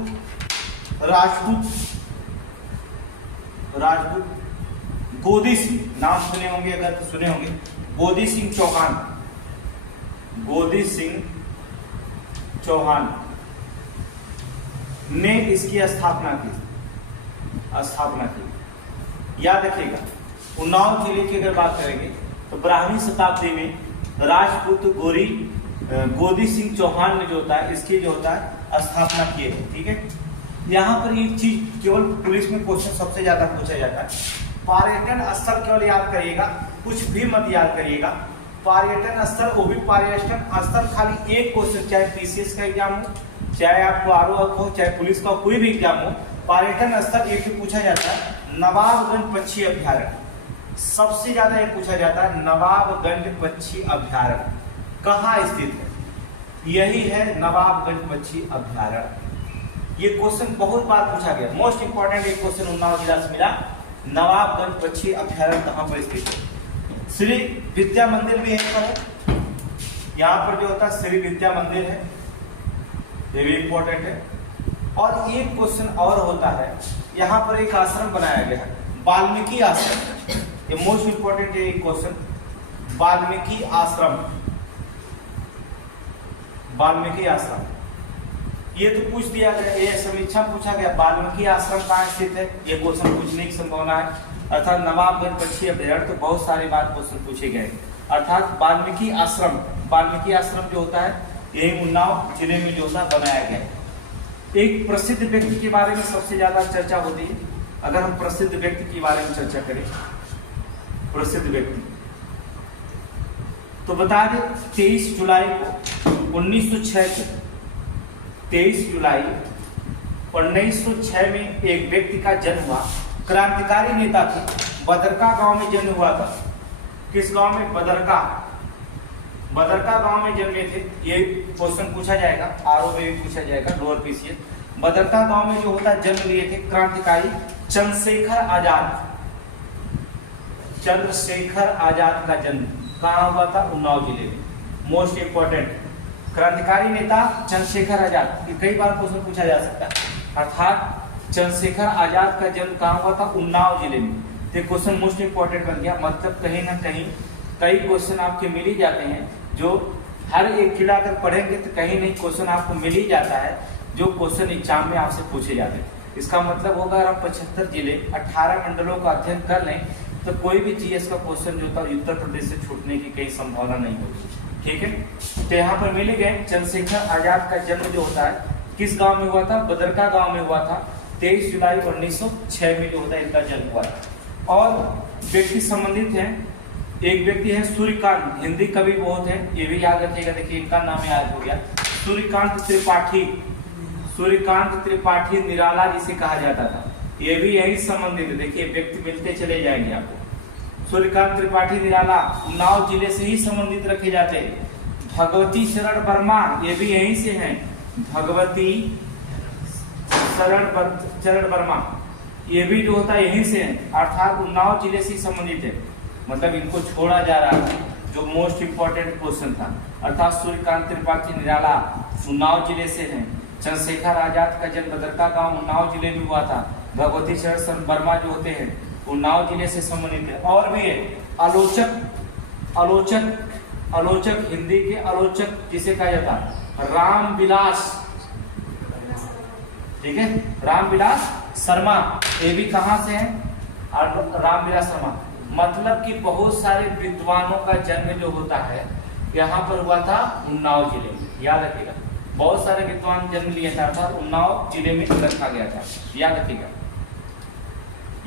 गोदी सिंह, नाम सुने होंगे, अगर तो सुने होंगे, गोदी सिंह चौहान ने इसकी स्थापना की। याद रखिएगा, उन्नाव जिले की अगर बात करेंगे तो ब्राह्मी शताब्दी में राजपूत गोदी सिंह चौहान ने जो होता है इसकी जो होता है स्थापना की है, ठीक है। यहाँ पर एक चीज केवल पुलिस में क्वेश्चन सबसे ज्यादा पूछा जाता है, पर्यटन स्थल केवल याद करिएगा, कुछ भी मत याद करिएगा। पर्यटन स्थल, वो भी पर्यटन स्थल खाली एक क्वेश्चन, चाहे पीसीएस का एग्जाम हो, चाहे आपको आरओ हो, चाहे पुलिस का कोई भी एग्जाम हो, पर्यटन स्थल एक पूछा जाता है नवाबगंज पक्षी अभ्यारण्य। सबसे ज्यादा ये पूछा जाता है नवाबगंज पक्षी अभ्यारण्य कहाँ स्थित है? यही है नवाबगंज पक्षी अभ्यारण्य। ये क्वेश्चन बहुत बार पूछा गया, मोस्ट इंपोर्टेंट एक क्वेश्चन उन्नाव जिला से मिला, नवाबगंज पक्षी अभ्यारण्य कहाँ पर स्थित है? श्री विद्या मंदिर भी यहीं पर है, यहाँ पर जो होता है श्री विद्या मंदिर है, ये भी इंपॉर्टेंट है। और एक क्वेश्चन और होता है, यहाँ पर एक आश्रम बनाया गया है, वाल्मीकि आश्रम, ये मोस्ट इंपॉर्टेंट है एक क्वेश्चन, वाल्मीकि आश्रम, ये तो पूछ दिया गया, ये समीक्षा पूछा गया, वाल्मीकि आश्रम कहाँ स्थित है, ये क्वेश्चन पूछने की संभावना है। अर्थात नवाबगंज पक्षी अभ्यारण्य, तो बहुत सारे बात क्वेश्चन पूछे गए, अर्थात वाल्मीकि आश्रम जो होता है यही उन्नाव जिले में जो होता बनाया गया है। एक प्रसिद्ध व्यक्ति के बारे में सबसे ज्यादा चर्चा होती है, अगर हम प्रसिद्ध व्यक्ति के बारे में चर्चा करें, प्रसिद्ध व्यक्ति तो बता दें 23 जुलाई को 1906 में एक व्यक्ति का जन्म हुआ, क्रांतिकारी नेता थे, बदरका गांव में जन्म हुआ था। किस गांव में? बदरका गांव में जन्मे थे। ये क्वेश्चन पूछा जाएगा, आरओ में भी पूछा जाएगा, लोअर पीसीएस। बदरका गांव में जो होता है जन्म लिए थे क्रांतिकारी चंद्रशेखर आजाद। चंद्रशेखर आजाद का जन्म कहाँ हुआ था? उन्नाव जिले में। मोस्ट इंपोर्टेंट क्रांतिकारी नेता चंद्रशेखर आजाद, कई बार क्वेश्चन पूछा जा सकता है। अर्थात चंद्रशेखर आजाद का जन्म कहाँ हुआ था? उन्नाव जिले में। तो क्वेश्चन मोस्ट इंपोर्टेंट बन गया। मतलब कहीं ना कहीं कई क्वेश्चन आपके मिल ही जाते हैं, जो हर एक जिला अगर पढ़ेंगे तो कहीं नहीं क्वेश्चन आपको मिल ही जाता है, जो क्वेश्चन एग्जाम में आपसे पूछे जाते हैं। इसका मतलब होगा अगर आप 75 जिले 18 मंडलों का अध्ययन कर लें तो कोई भी जीएस का क्वेश्चन जो था उत्तर प्रदेश से छूटने की कई संभावना नहीं होगी। ठीक है, तो यहाँ पर मिल गए। चंद्रशेखर आजाद का जन्म जो होता है किस गांव में हुआ था? बदरका गांव में हुआ था। 23 जुलाई 1906 में जो होता है इनका जन्म हुआ था। और व्यक्ति संबंधित हैं, एक व्यक्ति है सूर्यकांत, हिंदी कवि बहुत है, ये भी याद रखिएगा। देखिए इनका नाम याद हो गया, सूर्यकांत त्रिपाठी। सूर्यकांत त्रिपाठी निराला जिसे कहा जाता था, ये भी यही संबंधित है। देखिए व्यक्ति मिलते चले जाएंगे आपको। सूर्यकांत त्रिपाठी निराला उन्नाव जिले से ही संबंधित रखे जाते हैं। भगवती शरण वर्मा ये भी यहीं से हैं, भगवती चरण वर्मा ये भी जो होता है यहीं से है, अर्थात उन्नाव जिले से ही संबंधित है। मतलब इनको छोड़ा जा रहा है, जो मोस्ट इंपोर्टेंट क्वेश्चन था। अर्थात सूर्यकांत त्रिपाठी निराला उन्नाव जिले से हैं। चंद्रशेखर आजाद का जन्म बदरका गांव उन्नाव जिले में हुआ था। भगवती शरण वर्मा जो होते हैं उन्नाव जिले से संबंधित है। और भी है आलोचक हिंदी के आलोचक जिसे कहा जाता है रामविलास। ठीक है, रामविलास शर्मा, ये भी कहां से है? रामविलास शर्मा। मतलब कि बहुत सारे विद्वानों का जन्म जो होता है यहाँ पर हुआ था उन्नाव जिले में, याद रखिएगा। बहुत सारे विद्वान जन्म लिए था, अर्थात उन्नाव जिले में रखा गया था, याद रखिएगा।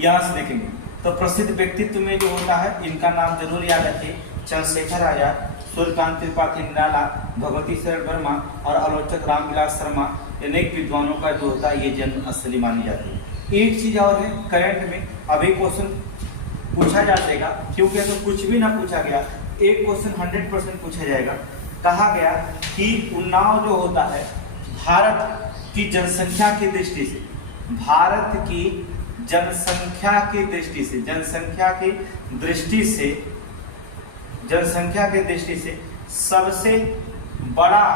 यहां से देखेंगे तो प्रसिद्ध व्यक्तित्व में जो होता है इनका नाम जरूर याद रखिए। चंद्रशेखर आजाद, सूर्यकांत त्रिपाठी निराला, भगवती शरण वर्मा और आलोचक रामविलास शर्मा, अनेक विद्वानों का जो होता है ये जन्म स्थली मानी जाती है। एक चीज और है, करंट में अभी क्वेश्चन पूछा जा सकेगा, क्योंकि अगर कुछ भी ना पूछा गया एक क्वेश्चन 100% पूछा जाएगा। कहा गया कि उन्नाव जो होता है भारत की जनसंख्या की दृष्टि से, भारत की जनसंख्या की दृष्टि से, जनसंख्या की दृष्टि से सबसे बड़ा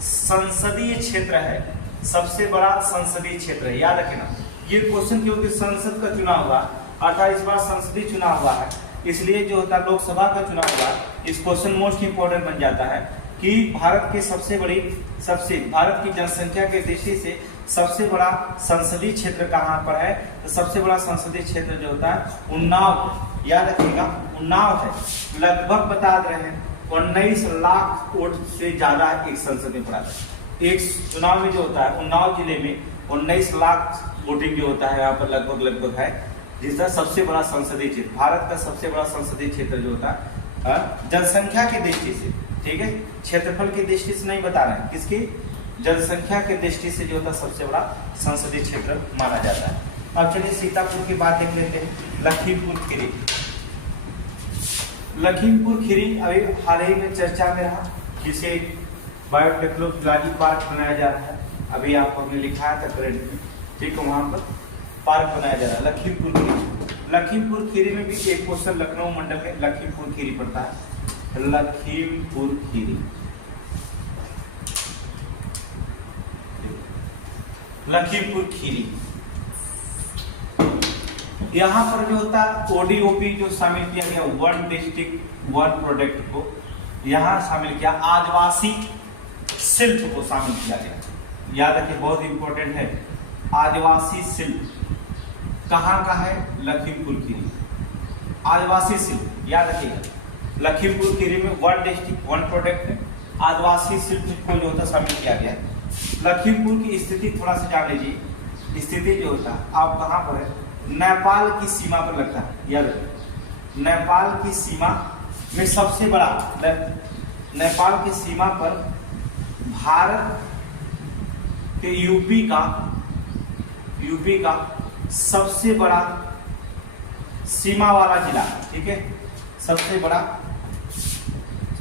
संसदीय क्षेत्र है। सबसे बड़ा संसदीय क्षेत्र है, याद रखना ये क्वेश्चन, क्योंकि संसद का चुनाव हुआ, अर्थात इस बार संसदीय चुनाव हुआ है, इसलिए जो होता है लोकसभा का चुनाव हुआ, इस क्वेश्चन मोस्ट इंपोर्टेंट बन जाता है कि भारत की भारत की जनसंख्या की दृष्टि से सबसे बड़ा संसदीय क्षेत्र कहाँ पर है? तो सबसे बड़ा संसदीय क्षेत्र जो होता है उन्नाव, याद रखिएगा उन्नाव है। लगभग बता दे रहे हैं 19 लाख वोट से ज्यादा एक संसद में पड़ा है। एक चुनाव में जो होता है उन्नाव जिले में 19 लाख वोटिंग जो होता है यहाँ पर लगभग है, जिसका सबसे बड़ा संसदीय क्षेत्र, भारत का सबसे बड़ा संसदीय क्षेत्र जो होता है जनसंख्या की दृष्टि से। ठीक है, क्षेत्रफल की दृष्टि से नहीं बता रहे हैं, किसकी? जनसंख्या की दृष्टि से जो होता है सबसे बड़ा संसदीय क्षेत्र माना जाता है। अब चलिए सीतापुर की बात देख लेते हैं। लखीमपुर खीरी, लखीमपुर खीरी अभी हाल ही में चर्चा में रहा, जिसे बायोटेक्नोलॉजी पार्क बनाया जा रहा है। अभी आपको हमने लिखाया था करेंट में, ठीक है, वहां पर पार्क बनाया जा रहा है लखीमपुर खीरी। लखीमपुर खीरी में भी एक क्वेश्चन लखनऊ मंडल में लखीमपुर खीरी पड़ता है। लखीमपुर खीरी, लखीमपुर खीरी, यहाँ पर जो होता है ओडीओपी जो शामिल किया गया, वन डिस्ट्रिक्ट वन प्रोडक्ट को यहाँ शामिल किया, आदिवासी शिल्प को शामिल किया गया। याद रखिए बहुत इंपॉर्टेंट है, आदिवासी शिल्प कहाँ का है? लखीमपुर खीरी। आदिवासी शिल्प याद रखिएगा, लखीमपुर खीरी में वन डिस्ट्रिक्ट वन प्रोडक्ट है, आदिवासी शिल्प को जो होता शामिल किया गया है। लखीमपुर की स्थिति थोड़ा सा जान लीजिए। स्थिति जो होता है आप कहाँ पर है? नेपाल की सीमा पर लगता है, याद रखिए नेपाल की सीमा में सबसे बड़ा, नेपाल की सीमा पर भारत के यूपी का सबसे बड़ा सीमा वाला जिला, ठीक है, सबसे बड़ा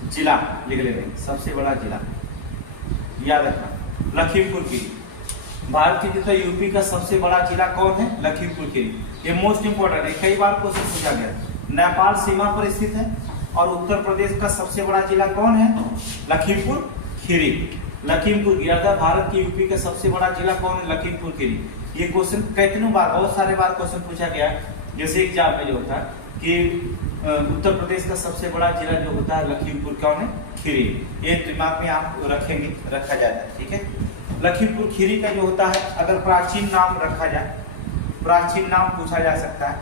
जिला लिख ले रहे, सबसे बड़ा जिला याद रखना लखीमपुर खीरी। भारत के जो यूपी का सबसे बड़ा जिला कौन है? लखीमपुर खीरी। ये मोस्ट इंपोर्टेंट है, कई बार क्वेश्चन पूछा गया। नेपाल सीमा पर स्थित है और उत्तर प्रदेश का सबसे बड़ा जिला कौन है? लखीमपुर खीरी। लखीमपुर खीरी अर्थात भारत की यूपी का सबसे बड़ा जिला कौन है? लखीमपुर खीरी। ये क्वेश्चन कितनों बार, बहुत सारे बार क्वेश्चन पूछा गया। जैसे एग्जाम में जो होता है कि उत्तर प्रदेश का सबसे बड़ा जिला जो होता है लखीमपुर कौन है? खीरी। ये दिमाग में आप रखेंगे, रखा जाता है, ठीक है। लखीमपुर खीरी का जो होता है, अगर प्राचीन नाम रखा जाए, प्राचीन नाम पूछा जा सकता है।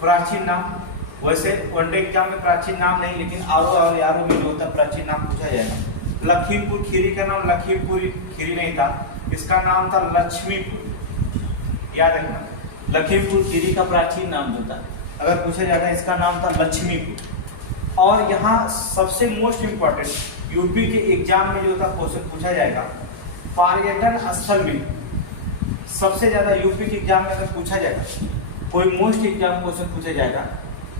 प्राचीन नाम, वैसे वनडे एग्जाम में प्राचीन नाम नहीं, लेकिन आरो और यारो में जो होता है प्राचीन नाम पूछा जाएगा। लखीमपुर खीरी का नाम लखीमपुर खीरी नहीं था, इसका नाम था लक्ष्मीपुर। याद रखना, लखीमपुर खीरी का प्राचीन नाम जो था, अगर पूछा जाएगा, इसका नाम था लक्ष्मीपुर। और यहाँ सबसे मोस्ट इंपॉर्टेंट यूपी के एग्जाम में जो था क्वेश्चन पूछा जाएगा, पर्यटन स्थल में सबसे ज्यादा यूपी के एग्जाम में अगर पूछा जाएगा, कोई मोस्ट एग्जाम क्वेश्चन पूछा जाएगा,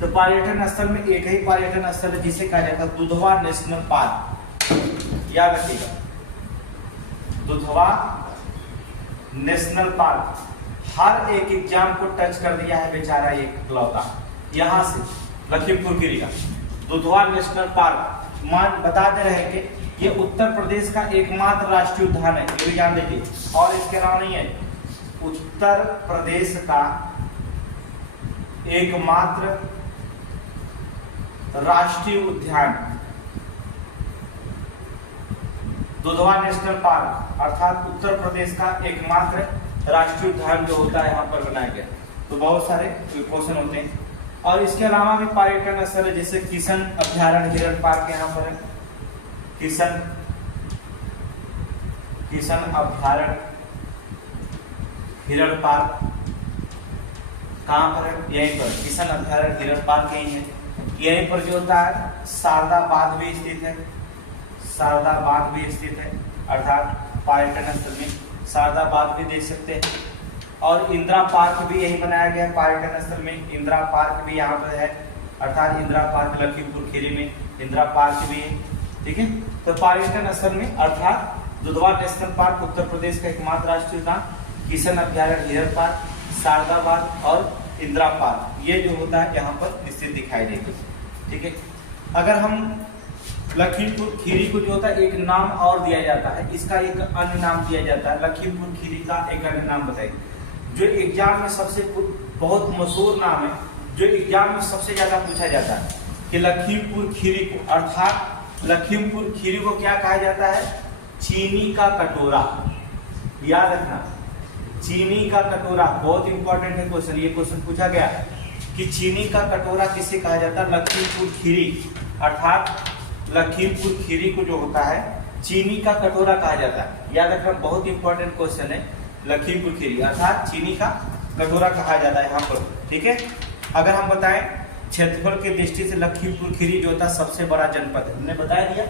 तो पर्यटन स्थल में एक ही पर्यटन स्थल है जिसे कहा जाता है दुधवा नेशनल पार्क। याद रखिएगा, दुधवा नेशनल पार्क हर एक एग्जाम को टच कर दिया है बेचारा ये इकलौता। यहाँ से लखीमपुर खीरी का दुधवा नेशनल पार्क मान बता दे रहे हैं कि ये उत्तर प्रदेश का एकमात्र राष्ट्रीय उद्यान है, ये भी जान लीजिए। और इसके अलावा नहीं है, उत्तर प्रदेश का एकमात्र राष्ट्रीय उद्यान दुधवा नेशनल पार्क, अर्थात उत्तर प्रदेश का एकमात्र राष्ट्रीय उद्यान जो होता है यहाँ पर बनाया गया। तो बहुत सारे क्वेश्चन होते हैं। और इसके अलावा भी पर्यटन स्थल है, जैसे किशन अभ्यारण्य हिरण पार्क यहाँ पर है। किशन अभ्यारण्य हिरण पार्क कहाँ पर है? यहीं पर किशन अभ्यारण्य हिरण पार्क यहीं है। यहीं पर जो होता है शारदा बांध भी स्थित है, शारदा बांध भी स्थित है, अर्थात पर्यटन स्थल में शारदा बांध भी देख सकते हैं। और इंदिरा पार्क भी यही बनाया गया है पर्यटन स्थल में, इंदिरा पार्क भी यहाँ पर है, अर्थात इंदिरा पार्क लखीमपुर खीरी में इंदिरा पार्क भी है, ठीक है। तो पर्यटन स्थल में अर्थात दुधवा नेशनल पार्क उत्तर प्रदेश का एकमात्र राष्ट्रीय उद्यान, किशन अभ्यारण्य हिरण पार्क, शारदा बांध और इंदिरा पार्क, ये जो होता है यहाँ पर स्थित दिखाई देगी, ठीक है। अगर हम लखीमपुर खीरी को जो होता है एक नाम और दिया जाता है, इसका एक अन्य नाम दिया जाता है, लखीमपुर खीरी का एक अन्य नाम बताइए जो एग्जाम में सबसे बहुत मशहूर नाम है, जो एग्जाम में सबसे ज्यादा पूछा जाता है कि लखीमपुर खीरी को, अर्थात लखीमपुर खीरी को क्या कहा जाता है? चीनी का कटोरा। याद रखना, चीनी का कटोरा बहुत इंपॉर्टेंट है क्वेश्चन, ये क्वेश्चन पूछा गया कि चीनी का कटोरा किसे कहा जाता है? लखीमपुर खीरी, अर्थात लखीमपुर खीरी को जो होता है चीनी का कटोरा कहा जाता है। याद रखना, बहुत इंपॉर्टेंट क्वेश्चन है। लखीमपुर खीरी अर्थात चीनी का कटोरा कहा जाता है यहाँ पर, ठीक है। अगर हम बताएं क्षेत्रफल की दृष्टि से लखीमपुर खीरी जो होता है सबसे बड़ा जनपद है, हमने बता दिया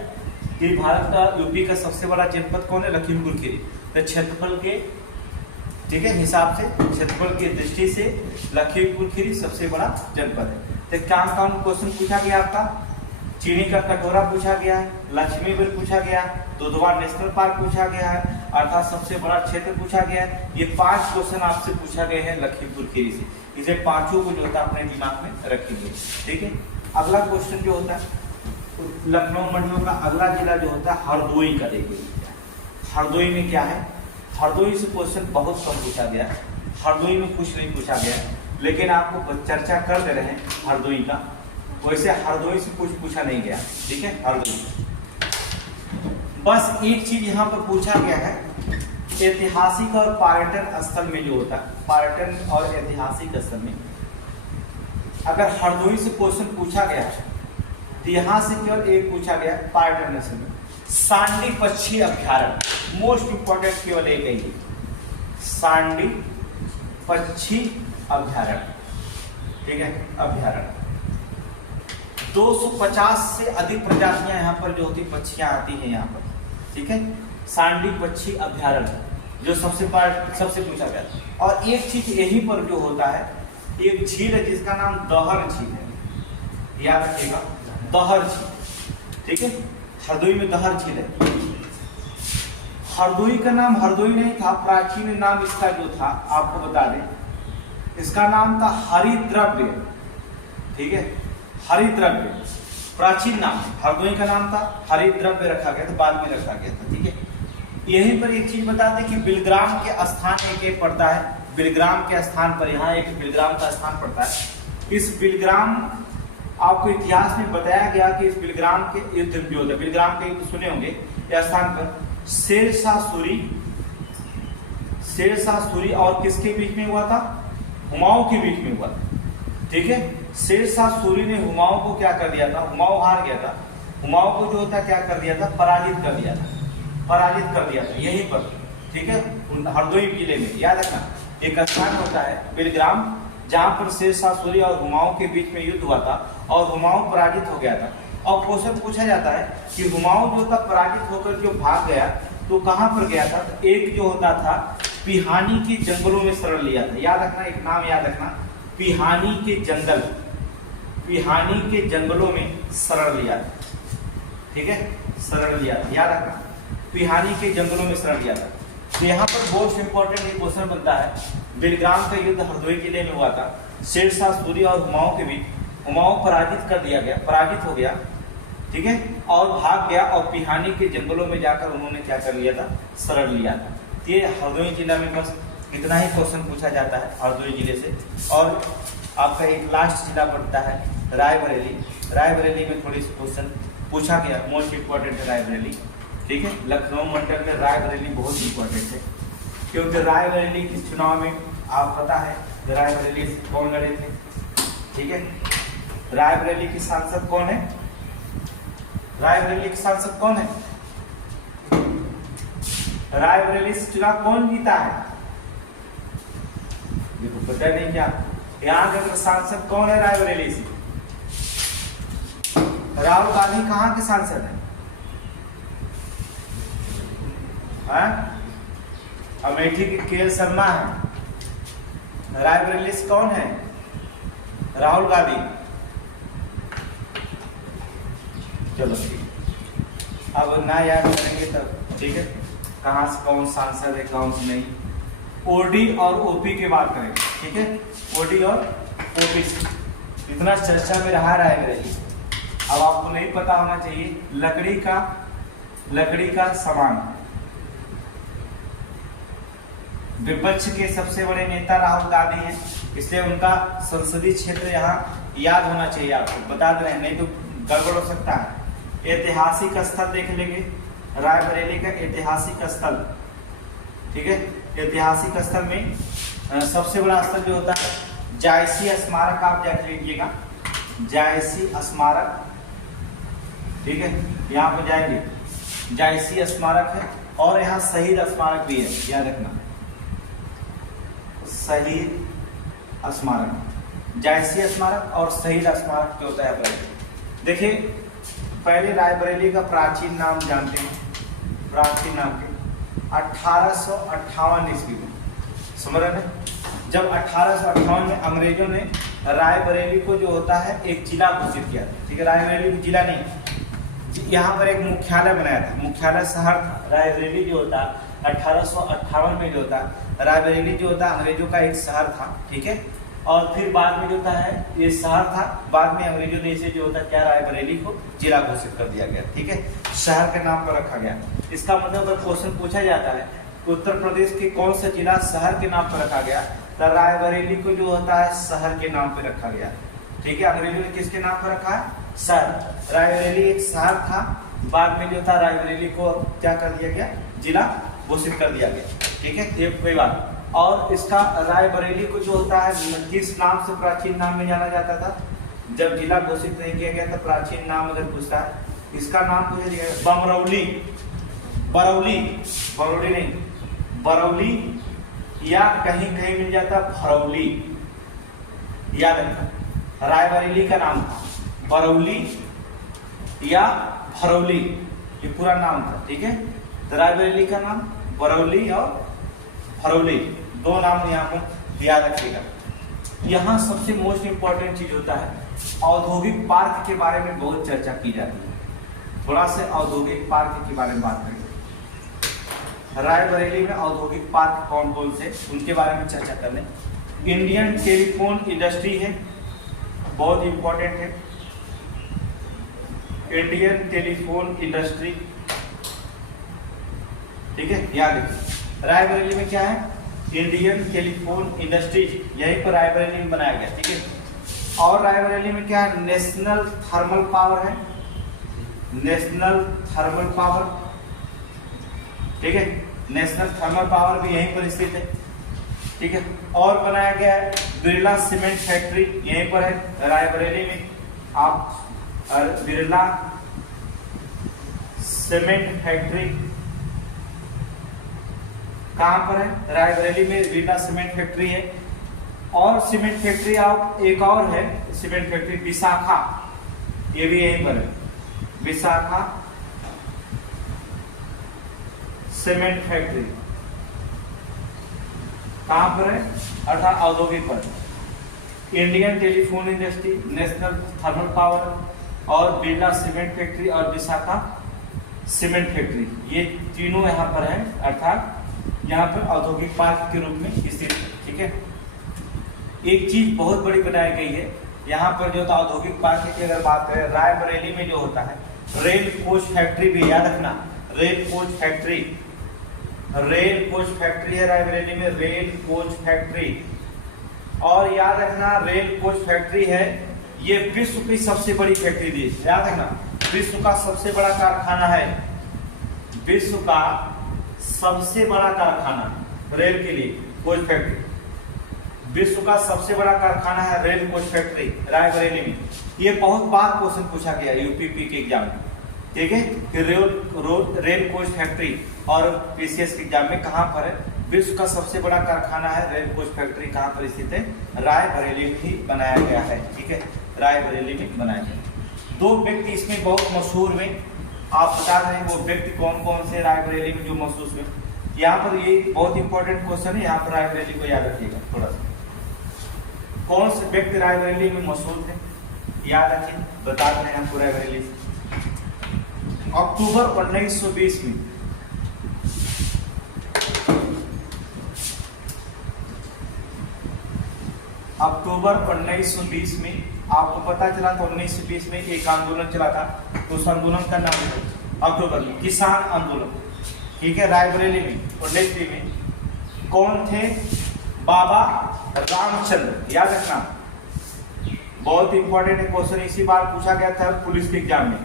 कि भारत का यूपी का सबसे बड़ा जनपद कौन है? लखीमपुर खीरी। तो क्षेत्रफल के, ठीक है, हिसाब से क्षेत्रफल की दृष्टि से लखीमपुर खीरी सबसे बड़ा जनपद है। तो कौन क्वेश्चन पूछा गया आपका? चीनी का कटोरा पूछा गया है, लक्ष्मीपुर पूछा गया, दुधवा नेशनल पार्क पूछा गया है, अर्थात सबसे बड़ा क्षेत्र पूछा गया है। ये 5 क्वेश्चन आपसे पूछा गए हैं लखीमपुर खीरी से। इसे पांचों को जो होता है अपने दिमाग में रखेंगे, ठीक है। अगला क्वेश्चन जो होता है लखनऊ मंडलों का अगला जिला जो होता है हरदोई का, देखिए हरदोई में क्या है। हरदोई से क्वेश्चन बहुत कम पूछा गया है, हरदोई में कुछ नहीं पूछा गया, लेकिन आपको चर्चा कर दे रहे हैं हरदोई का। वैसे हरदोई से कुछ पूछा नहीं गया, ठीक है। हरदोई बस एक चीज यहाँ पर पूछा गया है, ऐतिहासिक और पर्यटन स्थल में जो होता है, पर्यटन और ऐतिहासिक स्थल में अगर हरदोई से क्वेश्चन पूछा गया है तो यहाँ से केवल एक पूछा गया पर्यटन स्थल में सांडी पक्षी अभ्यारण्य, मोस्ट इंपोर्टेंट केवल एक है, सांडी पक्षी अभ्यारण्य, ठीक है, अभ्यारण्य। 250 से अधिक प्रजातियां यहाँ पर जो होती पक्षियां आती हैं यहाँ पर, ठीक है। सांडी पक्षी अभ्यारण्य जो सबसे पूछा गया। और एक चीज यहीं पर जो होता है, एक झील है जिसका नाम दहर झील है, याद रखिएगा, दहर झील, ठीक है। हरदोई में दहर झील है। हरदोई का नाम हरदोई नहीं था, प्राचीन नाम इसका जो था आपको बता दें, इसका नाम था हरिद्रव्य। ठीक है, हरिद्रव्य प्राचीन नाम, हरदोई का नाम था, हरिद्रव्य रखा गया था, बाद में रखा गया था। ठीक है, यहीं पर एक चीज बता दें कि बिलग्राम के स्थान एक एक पड़ता है, बिलग्राम के स्थान पर यहाँ एक बिलग्राम का स्थान पड़ता है। इस बिलग्राम आपको इतिहास में बताया गया कि इस बिलग्राम के युद्ध जो होता है, बिलग्राम के युद्ध सुने होंगे, यह स्थान पर शेरशाह सूरी और किसके बीच में हुआ था? हुमायूं के बीच में हुआ था। ठीक है, शेरशाह सूरी ने हुमायूं को क्या कर दिया था? हुमायूं हार गया था, हुमायूं को जो होता क्या कर दिया था? पराजित कर दिया था यहीं पर। ठीक है, हरदोई जिले में याद रखना एक स्थान होता है बिलग्राम, जहां पर शेरशाह सूरी और हुमायूं के बीच में युद्ध हुआ था और हुमायूं पराजित हो गया था। और क्वेश्चन पूछा जाता है कि हुमायूं जो था पराजित होकर जो भाग गया तो कहां पर गया था? तो एक जो होता था पिहानी के जंगलों में शरण लिया था। याद रखना, एक नाम याद रखना, पिहानी के जंगलों में शरण लिया था। ठीक है, शरण लिया था, याद रखना, पिहानी के जंगलों में शरण लिया था। तो यहाँ पर बहुत इंपॉर्टेंट क्वेश्चन बनता है, बिलग्राम का युद्ध हरदोई जिले में हुआ था, शेरशाह सूरी और हुमायूं के बीच, हुमायूं पराजित हो गया। ठीक है, और भाग गया और पिहानी के जंगलों में जाकर उन्होंने क्या कर लिया था? शरण लिया था। ये हरदोई जिला में बस इतना ही क्वेश्चन पूछा जाता है हरदोई जिले से। और आपका एक लास्ट जिला पड़ता है रायबरेली। रायबरेली में थोड़ी सी क्वेश्चन पूछा गया, मोस्ट इंपॉर्टेंट है रायबरेली। ठीक है, लखनऊ मंडल में रायबरेली बहुत इंपॉर्टेंट है, क्योंकि रायबरेली के चुनाव में आप पता है रायबरेली से कौन लड़े थे। ठीक है, रायबरेली की सांसद कौन है? रायबरेली के सांसद कौन है? रायबरेली से चुनाव कौन जीता है? देखो पता नहीं क्या, यहाँ के सांसद कौन है रायबरेली से? राहुल गांधी कहाँ के सांसद है? अमेठी के के शर्मा है। रायबरेली से कौन है? राहुल गांधी। चलो ठीक, अब ना याद करेंगे तब। ठीक है, कहाँ से कौन सांसद है कौन से नहीं। ओडी और ओपी की बात करेंगे। ठीक है, ओडी और ओपी इतना चर्चा में रहा रायबरेली। अब आपको नहीं पता होना चाहिए, लकड़ी का सामान, विपक्ष के सबसे बड़े नेता राहुल गांधी हैं, इसलिए उनका संसदीय क्षेत्र यहाँ याद होना चाहिए। आपको बता दे रहे हैं, नहीं तो गड़बड़ हो सकता है। ऐतिहासिक स्थल देख लेंगे, रायबरेली का ऐतिहासिक स्थल। ठीक है, ऐतिहासिक स्थल में सबसे बड़ा स्थल जो होता है जायसी स्मारक, आप देख लीजिएगा, जायसी स्मारक। ठीक है, यहाँ पर जाएंगे, जायसी स्मारक है, और यहाँ शहीद स्मारक भी है, याद रखना, शहीद स्मारक, जायसी स्मारक और शहीद स्मारक जो होता है। देखिए, पहले रायबरेली का प्राचीन नाम जानते हैं, प्राचीन नाम के 1858 ईस्वी में, समझ रहे हैं, जब 1858 में अंग्रेजों ने रायबरेली को जो होता है एक जिला घोषित किया। ठीक है, रायबरेली को जिला नहीं, यहाँ पर एक मुख्यालय बनाया था, मुख्यालय शहर था। रायबरेली जो होता 1858 में जो होता रायबरेली जो होता अंग्रेजों का एक शहर था। ठीक है, और फिर बाद में जो होता है ये शहर था, बाद में अंग्रेजों ने इसे जो होता क्या रायबरेली को जिला घोषित कर दिया गया। ठीक है, शहर के नाम पर रखा गया। इसका मतलब अगर क्वेश्चन पूछा जाता है उत्तर प्रदेश के कौन सा जिला शहर के नाम पर रखा गया, तो रायबरेली को जो होता है शहर के नाम पर रखा गया। ठीक है, अंग्रेजों ने किसके नाम पर रखा है? शहर। रायबरेली एक शहर था, बाद में जो था रायबरेली को क्या कर दिया गया? जिला घोषित कर दिया गया। ठीक है, ये कोई बात। और इसका रायबरेली को जो होता है किस नाम से प्राचीन नाम में जाना जाता था? जब जिला घोषित नहीं किया गया था, प्राचीन नाम अगर पूछता है, इसका नाम पूछा गया बमरौली, बरौली नहीं, बरौली, या कहीं कहीं मिल जाता भरौली। याद रखना, रायबरेली का नाम था बरौली या भरौली, ये पूरा नाम था। ठीक है, तो रायबरेली का नाम बरौली और भरौली, दो नाम यहाँ पर याद रखिएगा। यहाँ सबसे मोस्ट इंपॉर्टेंट चीज होता है औद्योगिक पार्क के बारे में बहुत चर्चा की जाती है। थोड़ा से औद्योगिक पार्क के बारे में बात करेंगे। रायबरेली में औद्योगिक पार्क कौन कौन से, उनके बारे में चर्चा कर लें। इंडियन टेलीफोन इंडस्ट्री है, बहुत इंपॉर्टेंट है, इंडियन टेलीफोन इंडस्ट्री, ठीक है, याद रखिए। रायबरेली में क्या है, इंडियन टेलीफोन इंडस्ट्री, यहीं पर रायबरेली में बनाया गया, ठीक है। और रायबरेली में क्या है, नेशनल थर्मल पावर है, नेशनल थर्मल पावर, ठीक है, नेशनल थर्मल पावर भी यहीं पर स्थित है, ठीक है। और बनाया गया है बिरला सीमेंट फैक्ट्री, यहीं पर है रायबरेली में। आप बिरला सीमेंट फैक्ट्री कहां पर है, रायबरेली में बिरला सीमेंट फैक्ट्री है। और सीमेंट फैक्ट्री आप एक और है सीमेंट फैक्ट्री विशाखा, ये भी यहीं पर है, विशाखा सीमेंट फैक्ट्री कहां पर है, अर्थात औद्योगिक पर। Indian telephone industry, national thermal power और बिरला सीमेंट फैक्ट्री और विशाखा सीमेंट फैक्ट्री, ये तीनों यहाँ पर है, अर्थात यहाँ पर औद्योगिक पार्क के रूप में स्थित है, ठीक है। एक चीज बहुत बड़ी बनाई गई है यहाँ पर जो औद्योगिक पार्क की अगर बात करें, रायबरेली में जो होता है रेल कोच फैक्ट्री भी, याद रखना, rail coach factory, rail coach factory है रायबरेली में, रेल कोच फैक्ट्री। और याद रखना रेल कोच फैक्ट्री है, ये विश्व की सबसे बड़ी फैक्ट्री थी, याद रखना, विश्व का सबसे बड़ा कारखाना है, विश्व का सबसे बड़ा कारखाना रेल के लिए कोच फैक्ट्री, विश्व का सबसे बड़ा कारखाना है रेल कोच फैक्ट्री रायबरेली में। ये बहुत बार क्वेश्चन पूछा गया यूपीपी के एग्जाम में, ठीक है, कि रेल कोच फैक्ट्री और पीसीएस के एग्जाम में कहां पर है, विश्व का सबसे बड़ा कारखाना है रेल कोच फैक्ट्री, कहां पर स्थित है, रायबरेली में ही बनाया गया है, ठीक है, रायबरेली में बनाया गया। दो व्यक्ति इसमें बहुत मशहूर में, आप बता रहे हैं वो व्यक्ति कौन कौन से रायबरेली में जो मशहूर हुए। यहाँ पर ये बहुत इंपॉर्टेंट क्वेश्चन है, यहाँ पर रायबरेली को याद रखिएगा थोड़ा सा, कौन से व्यक्ति रायबरेली में मशहूर थे, याद रखिए, बता रहे हैं आपको रायबरेली से। अक्टूबर 1920 में अक्टूबर 1920 में आपको पता चला था, 1920 में एक आंदोलन चला था, तो उस आंदोलन का नाम है अक्टूबर में किसान आंदोलन, ठीक है। रायबरेली में 1920 में कौन थे, बाबा रामचंद्र, याद रखना, बहुत इंपॉर्टेंट क्वेश्चन, इसी बार पूछा गया था पुलिस के एग्जाम में,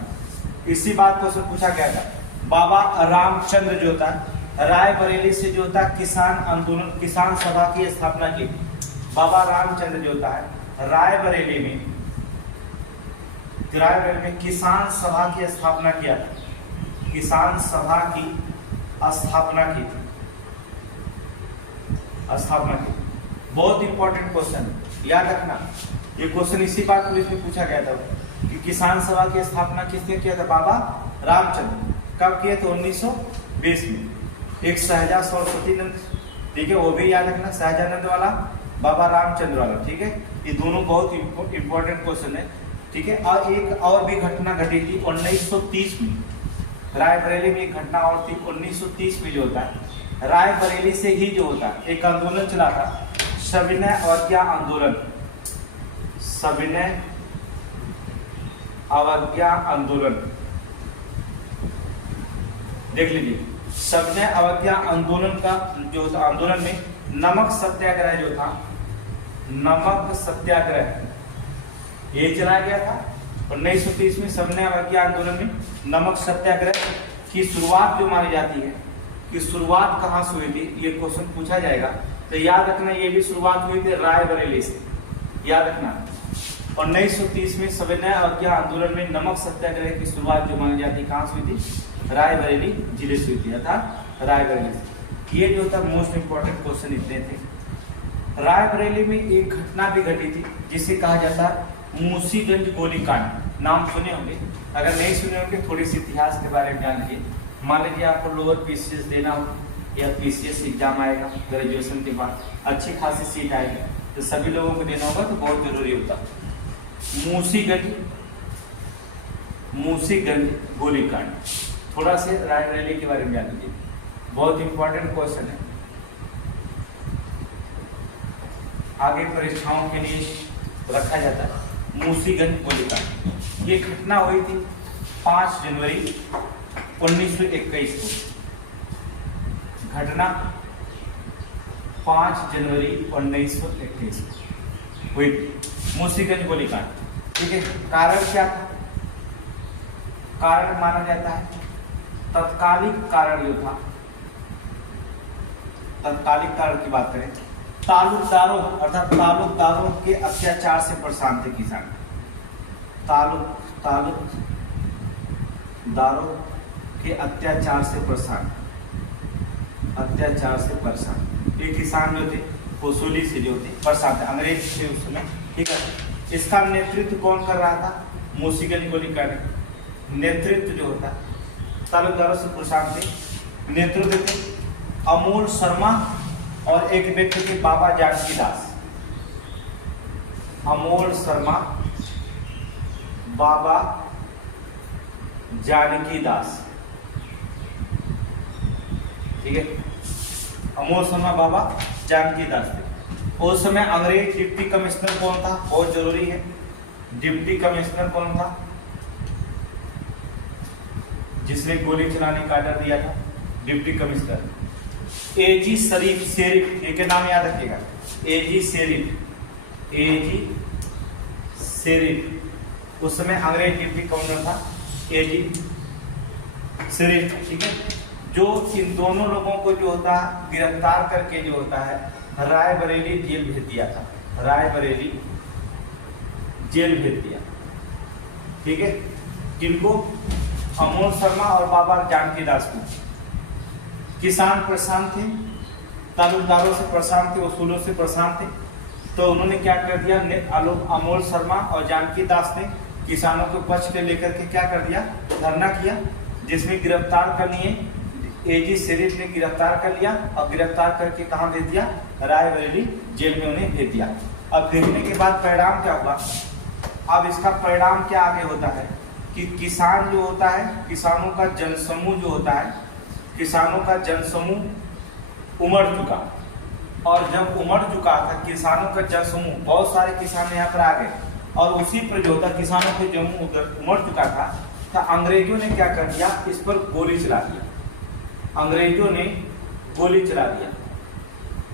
इसी बात क्वेश्चन पूछा गया था। बाबा रामचंद्र जो था रायबरेली से जो था किसान आंदोलन, किसान सभा की स्थापना की। बाबा रामचंद्र जो था रायबरेली में किसान सभा की स्थापना किया था, किसान सभा की स्थापना की थी, स्थापना की। बहुत इंपॉर्टेंट क्वेश्चन, याद रखना, ये क्वेश्चन इसी बात पुलिस में पूछा गया था कि किसान सभा की स्थापना किसने किया था, बाबा रामचंद्र। कब किया था, 1920 में। एक शहजा सरस्वती नंद, ठीक है, वो भी याद रखना, शहजानंद वाला, बाबा रामचंद्र वाला, ठीक है। ये दोनों बहुत इंपॉर्टेंट क्वेश्चन है, ठीक है। और एक और भी घटना घटी थी 1930 में, रायबरेली में एक घटना और थी 1930 में, जो होता है रायबरेली से ही जो होता है एक आंदोलन चला था, सविनय अवज्ञा आंदोलन, सविनय अवज्ञा आंदोलन, देख लीजिए। सविनय अवज्ञा आंदोलन का जो था, आंदोलन में नमक सत्याग्रह जो था, नमक सत्याग्रह ये चलाया गया था 1930 में। सविनय अवज्ञा आंदोलन में नमक सत्याग्रह की शुरुआत जो मानी जाती है कि शुरुआत कहां से हुई थी, ये क्वेश्चन पूछा जाएगा, तो याद रखना ये भी शुरुआत हुई थी रायबरेली से, याद रखना। 1930 में सविनय अवज्ञा आंदोलन में नमक सत्याग्रह की शुरुआत जो मानी जाती है कहां से हुई थी, रायबरेली जिले से हुई थी, अर्थात रायबरेली से। ये जो था मोस्ट इंपॉर्टेंट क्वेश्चन इतने थे। रायबरेली में एक घटना भी घटी थी जिसे कहा जाता है मूसीगंज गोलीकांड, नाम सुने होंगे, अगर नहीं सुने होंगे थोड़ी सी इतिहास के बारे में जान लीजिए। मान लीजिए आपको लोअर पीसीएस देना हो या पीसीएस एग्जाम आएगा ग्रेजुएशन के बाद, अच्छी खासी सीट आएगी, तो सभी लोगों को देना होगा, तो बहुत जरूरी होता। मूसीगंज गोलीकांड, थोड़ा से रायबरेली के बारे में जान लीजिए। बहुत इंपॉर्टेंट क्वेश्चन है, आगे परीक्षाओं के लिए रखा जाता है। मूसीगंज गोलीकांड, ये घटना हुई थी 5 जनवरी 1921 को। घटना 5 जनवरी 1921 हुई थी, मूसीगंज गोलीकांड। ठीक है, कारण क्या था? कारण माना जाता है तत्कालिक कारण जो था, तत्कालिक कारण की बात करें, तालुकदारों अर्थात तालुकदारों के अत्याचार से परेशान थे किसान। तालुकदारों के अत्याचार से परेशान ये किसान जो थे वसूली से जो थे परेशान थे, अंग्रेज थे उस समय। ठीक है, इसका नेतृत्व कौन कर रहा था? मूसीगंज गोलीकांड नेतृत्व जो होता तालुकदारों से परेशान थे, नेतृत्व थे अमोल शर्मा और एक व्यक्ति थे बाबा जानकी दास। अमोल शर्मा, बाबा जानकी दास। ठीक है, अमोल शर्मा, बाबा जानकी दास थे। उस समय अंग्रेज डिप्टी कमिश्नर कौन था? बहुत जरूरी है, डिप्टी कमिश्नर कौन था जिसने गोली चलाने का आर्डर दिया था? डिप्टी कमिश्नर एजी शरीफ, शेरिफ, एक नाम याद रखिएगा, एजी शेरिफ, एजी शेरिफ। उस समय अंग्रेज डिप्टी कमिश्नर था एजी शेरिफ। ठीक है, जो इन दोनों लोगों को जो होता है गिरफ्तार करके जो होता है रायबरेली जेल भेज दिया था, रायबरेली जेल भेज दिया। ठीक है, किनको? अमोल शर्मा और बाबा जानकी दास को। किसान परेशान थे, तालुकदारों से परेशान थे, वसूलों से परेशान थे, तो उन्होंने क्या कर दिया? अमोल शर्मा और जानकी दास ने किसानों के पक्ष के लेकर के क्या कर दिया? धरना किया, जिसमें गिरफ्तार करनी है। एजी शेरिफ ने गिरफ्तार कर लिया और गिरफ्तार करके कहाँ भेज दिया? रायबरेली जेल में उन्हें भेज दिया। अब भेजने के बाद परिणाम क्या हुआ? अब इसका परिणाम क्या आगे होता है कि किसान जो होता है, किसानों का जनसमूह जो होता है, किसानों का जनसमूह उमड़ चुका, और जब उमड़ चुका था किसानों का जनसमूह, बहुत सारे किसान यहाँ पर आ गए, और उसी पर जो होता किसानों के जमूह उमड़ चुका था, तो अंग्रेजों ने क्या कर दिया? इस पर गोली चला दिया। अंग्रेजों ने गोली चला दिया।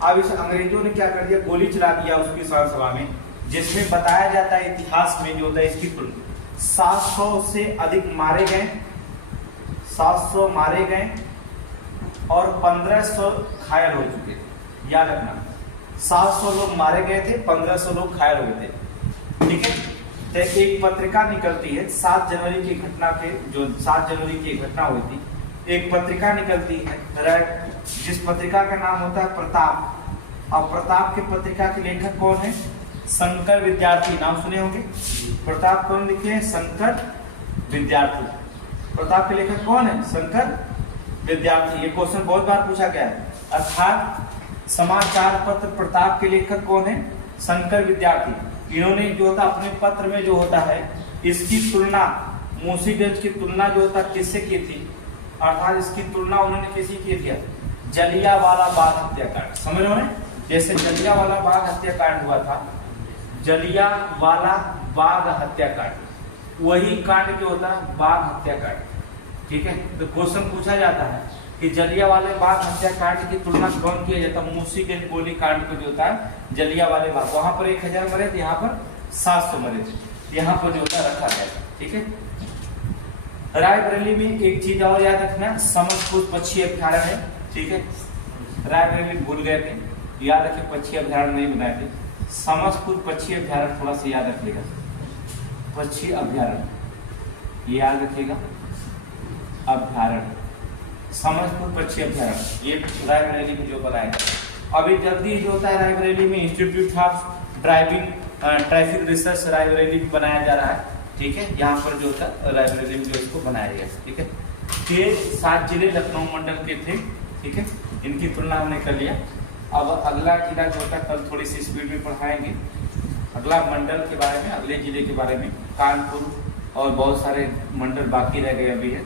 अब इस अंग्रेजों ने क्या कर दिया? गोली चला दिया उस किसान सभा में, जिसमें बताया जाता है इतिहास में जो होता है इसकी 700 से अधिक मारे गए, 700 मारे गए और 1500 घायल हो चुके थे। याद रखना, 700 लोग मारे गए थे, 1500 लोग घायल हो गए थे। ठीक है, तो एक पत्रिका निकलती है 7 जनवरी की घटना के, जो 7 जनवरी की घटना हुई थी, एक पत्रिका निकलती है, जिस पत्रिका का नाम होता है प्रताप। और प्रताप की पत्रिका के लेखक कौन है? शंकर विद्यार्थी। नाम सुने होंगे। प्रताप कौन लिखे हैं? शंकर विद्यार्थी। प्रताप के लेखक कौन है? शंकर विद्यार्थी। ये क्वेश्चन बहुत बार पूछा गया है। अर्थात समाचार पत्र प्रताप के लेखक कौन है? शंकर विद्यार्थी। इन्होंने जो होता अपने पत्र में जो होता है इसकी तुलना, मूसीगंज की तुलना जो होता किससे की थी? अर्थात इसकी तुलना उन्होंने किसी की थी? जलियांवाला बाग हत्याकांड। समझ रहे हो? जैसे जलियांवाला बाग हत्याकांड हुआ था, जलियांवाला बाग हत्याकांड, वही कांड जो होता है बाग हत्याकांड। ठीक है, तो क्वेश्चन पूछा जाता है कि जलियांवाला बाग हत्याकांड की तुलना कौन किया जाता है? मूसीगंज गोली कांड को जो होता है जलियांवाला बाग, वहां पर 1000 मरे थे, यहाँ पर 700 मरे थे, यहाँ पर जो होता है रखा गया। ठीक है, रायबरेली में एक चीज और याद रखना, समस्तपुर पक्षी अभ्यारण्य है। ठीक है, रायबरेली भूल गए थे, याद रखिए, पक्षी अभ्यारण्य नहीं बनाए थे। समस्तपुर पक्षी अभ्यारण्य थोड़ा सा याद रखिएगा, पक्षी अभ्यारण्य ये याद रखिएगा, अभ्यारण्य, समस्तपुर पक्षी अभ्यारण्य, ये रायबरेली में जो बनाया है। अभी जल्दी जो होता है रायबरेली में institute of traffic research Raebareli बनाया जा रहा है। ठीक है, यहाँ पर जो होता है रायबरेली में जो इसको बनाया गया। ठीक है, ये 7 जिले लखनऊ मंडल के थे। ठीक है, इनकी तुलना हमने कर लिया। अब अगला जिला जो होता है कल थोड़ी सी स्पीड में पढ़ाएंगे, अगला मंडल के बारे में, अगले जिले के बारे में। कानपुर और बहुत सारे मंडल बाकी रह गए अभी है,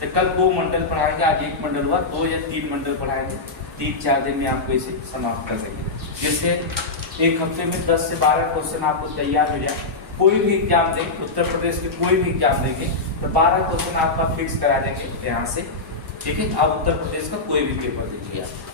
तो कल 2 मंडल पढ़ाएंगे, आज 1 मंडल हुआ, 2 या 3 मंडल पढ़ाएंगे, 3-4 दिन में आपको इसे समाप्त कर देंगे, जिससे एक हफ्ते में 10 से 12 क्वेश्चन आपको तैयार हो जाए। कोई भी एग्जाम दें, उत्तर प्रदेश के कोई भी एग्जाम देंगे तो 12 क्वेश्चन आपका फिक्स करा देंगे यहाँ से, ठीक है। आप उत्तर प्रदेश का कोई भी पेपर दीजिए आप।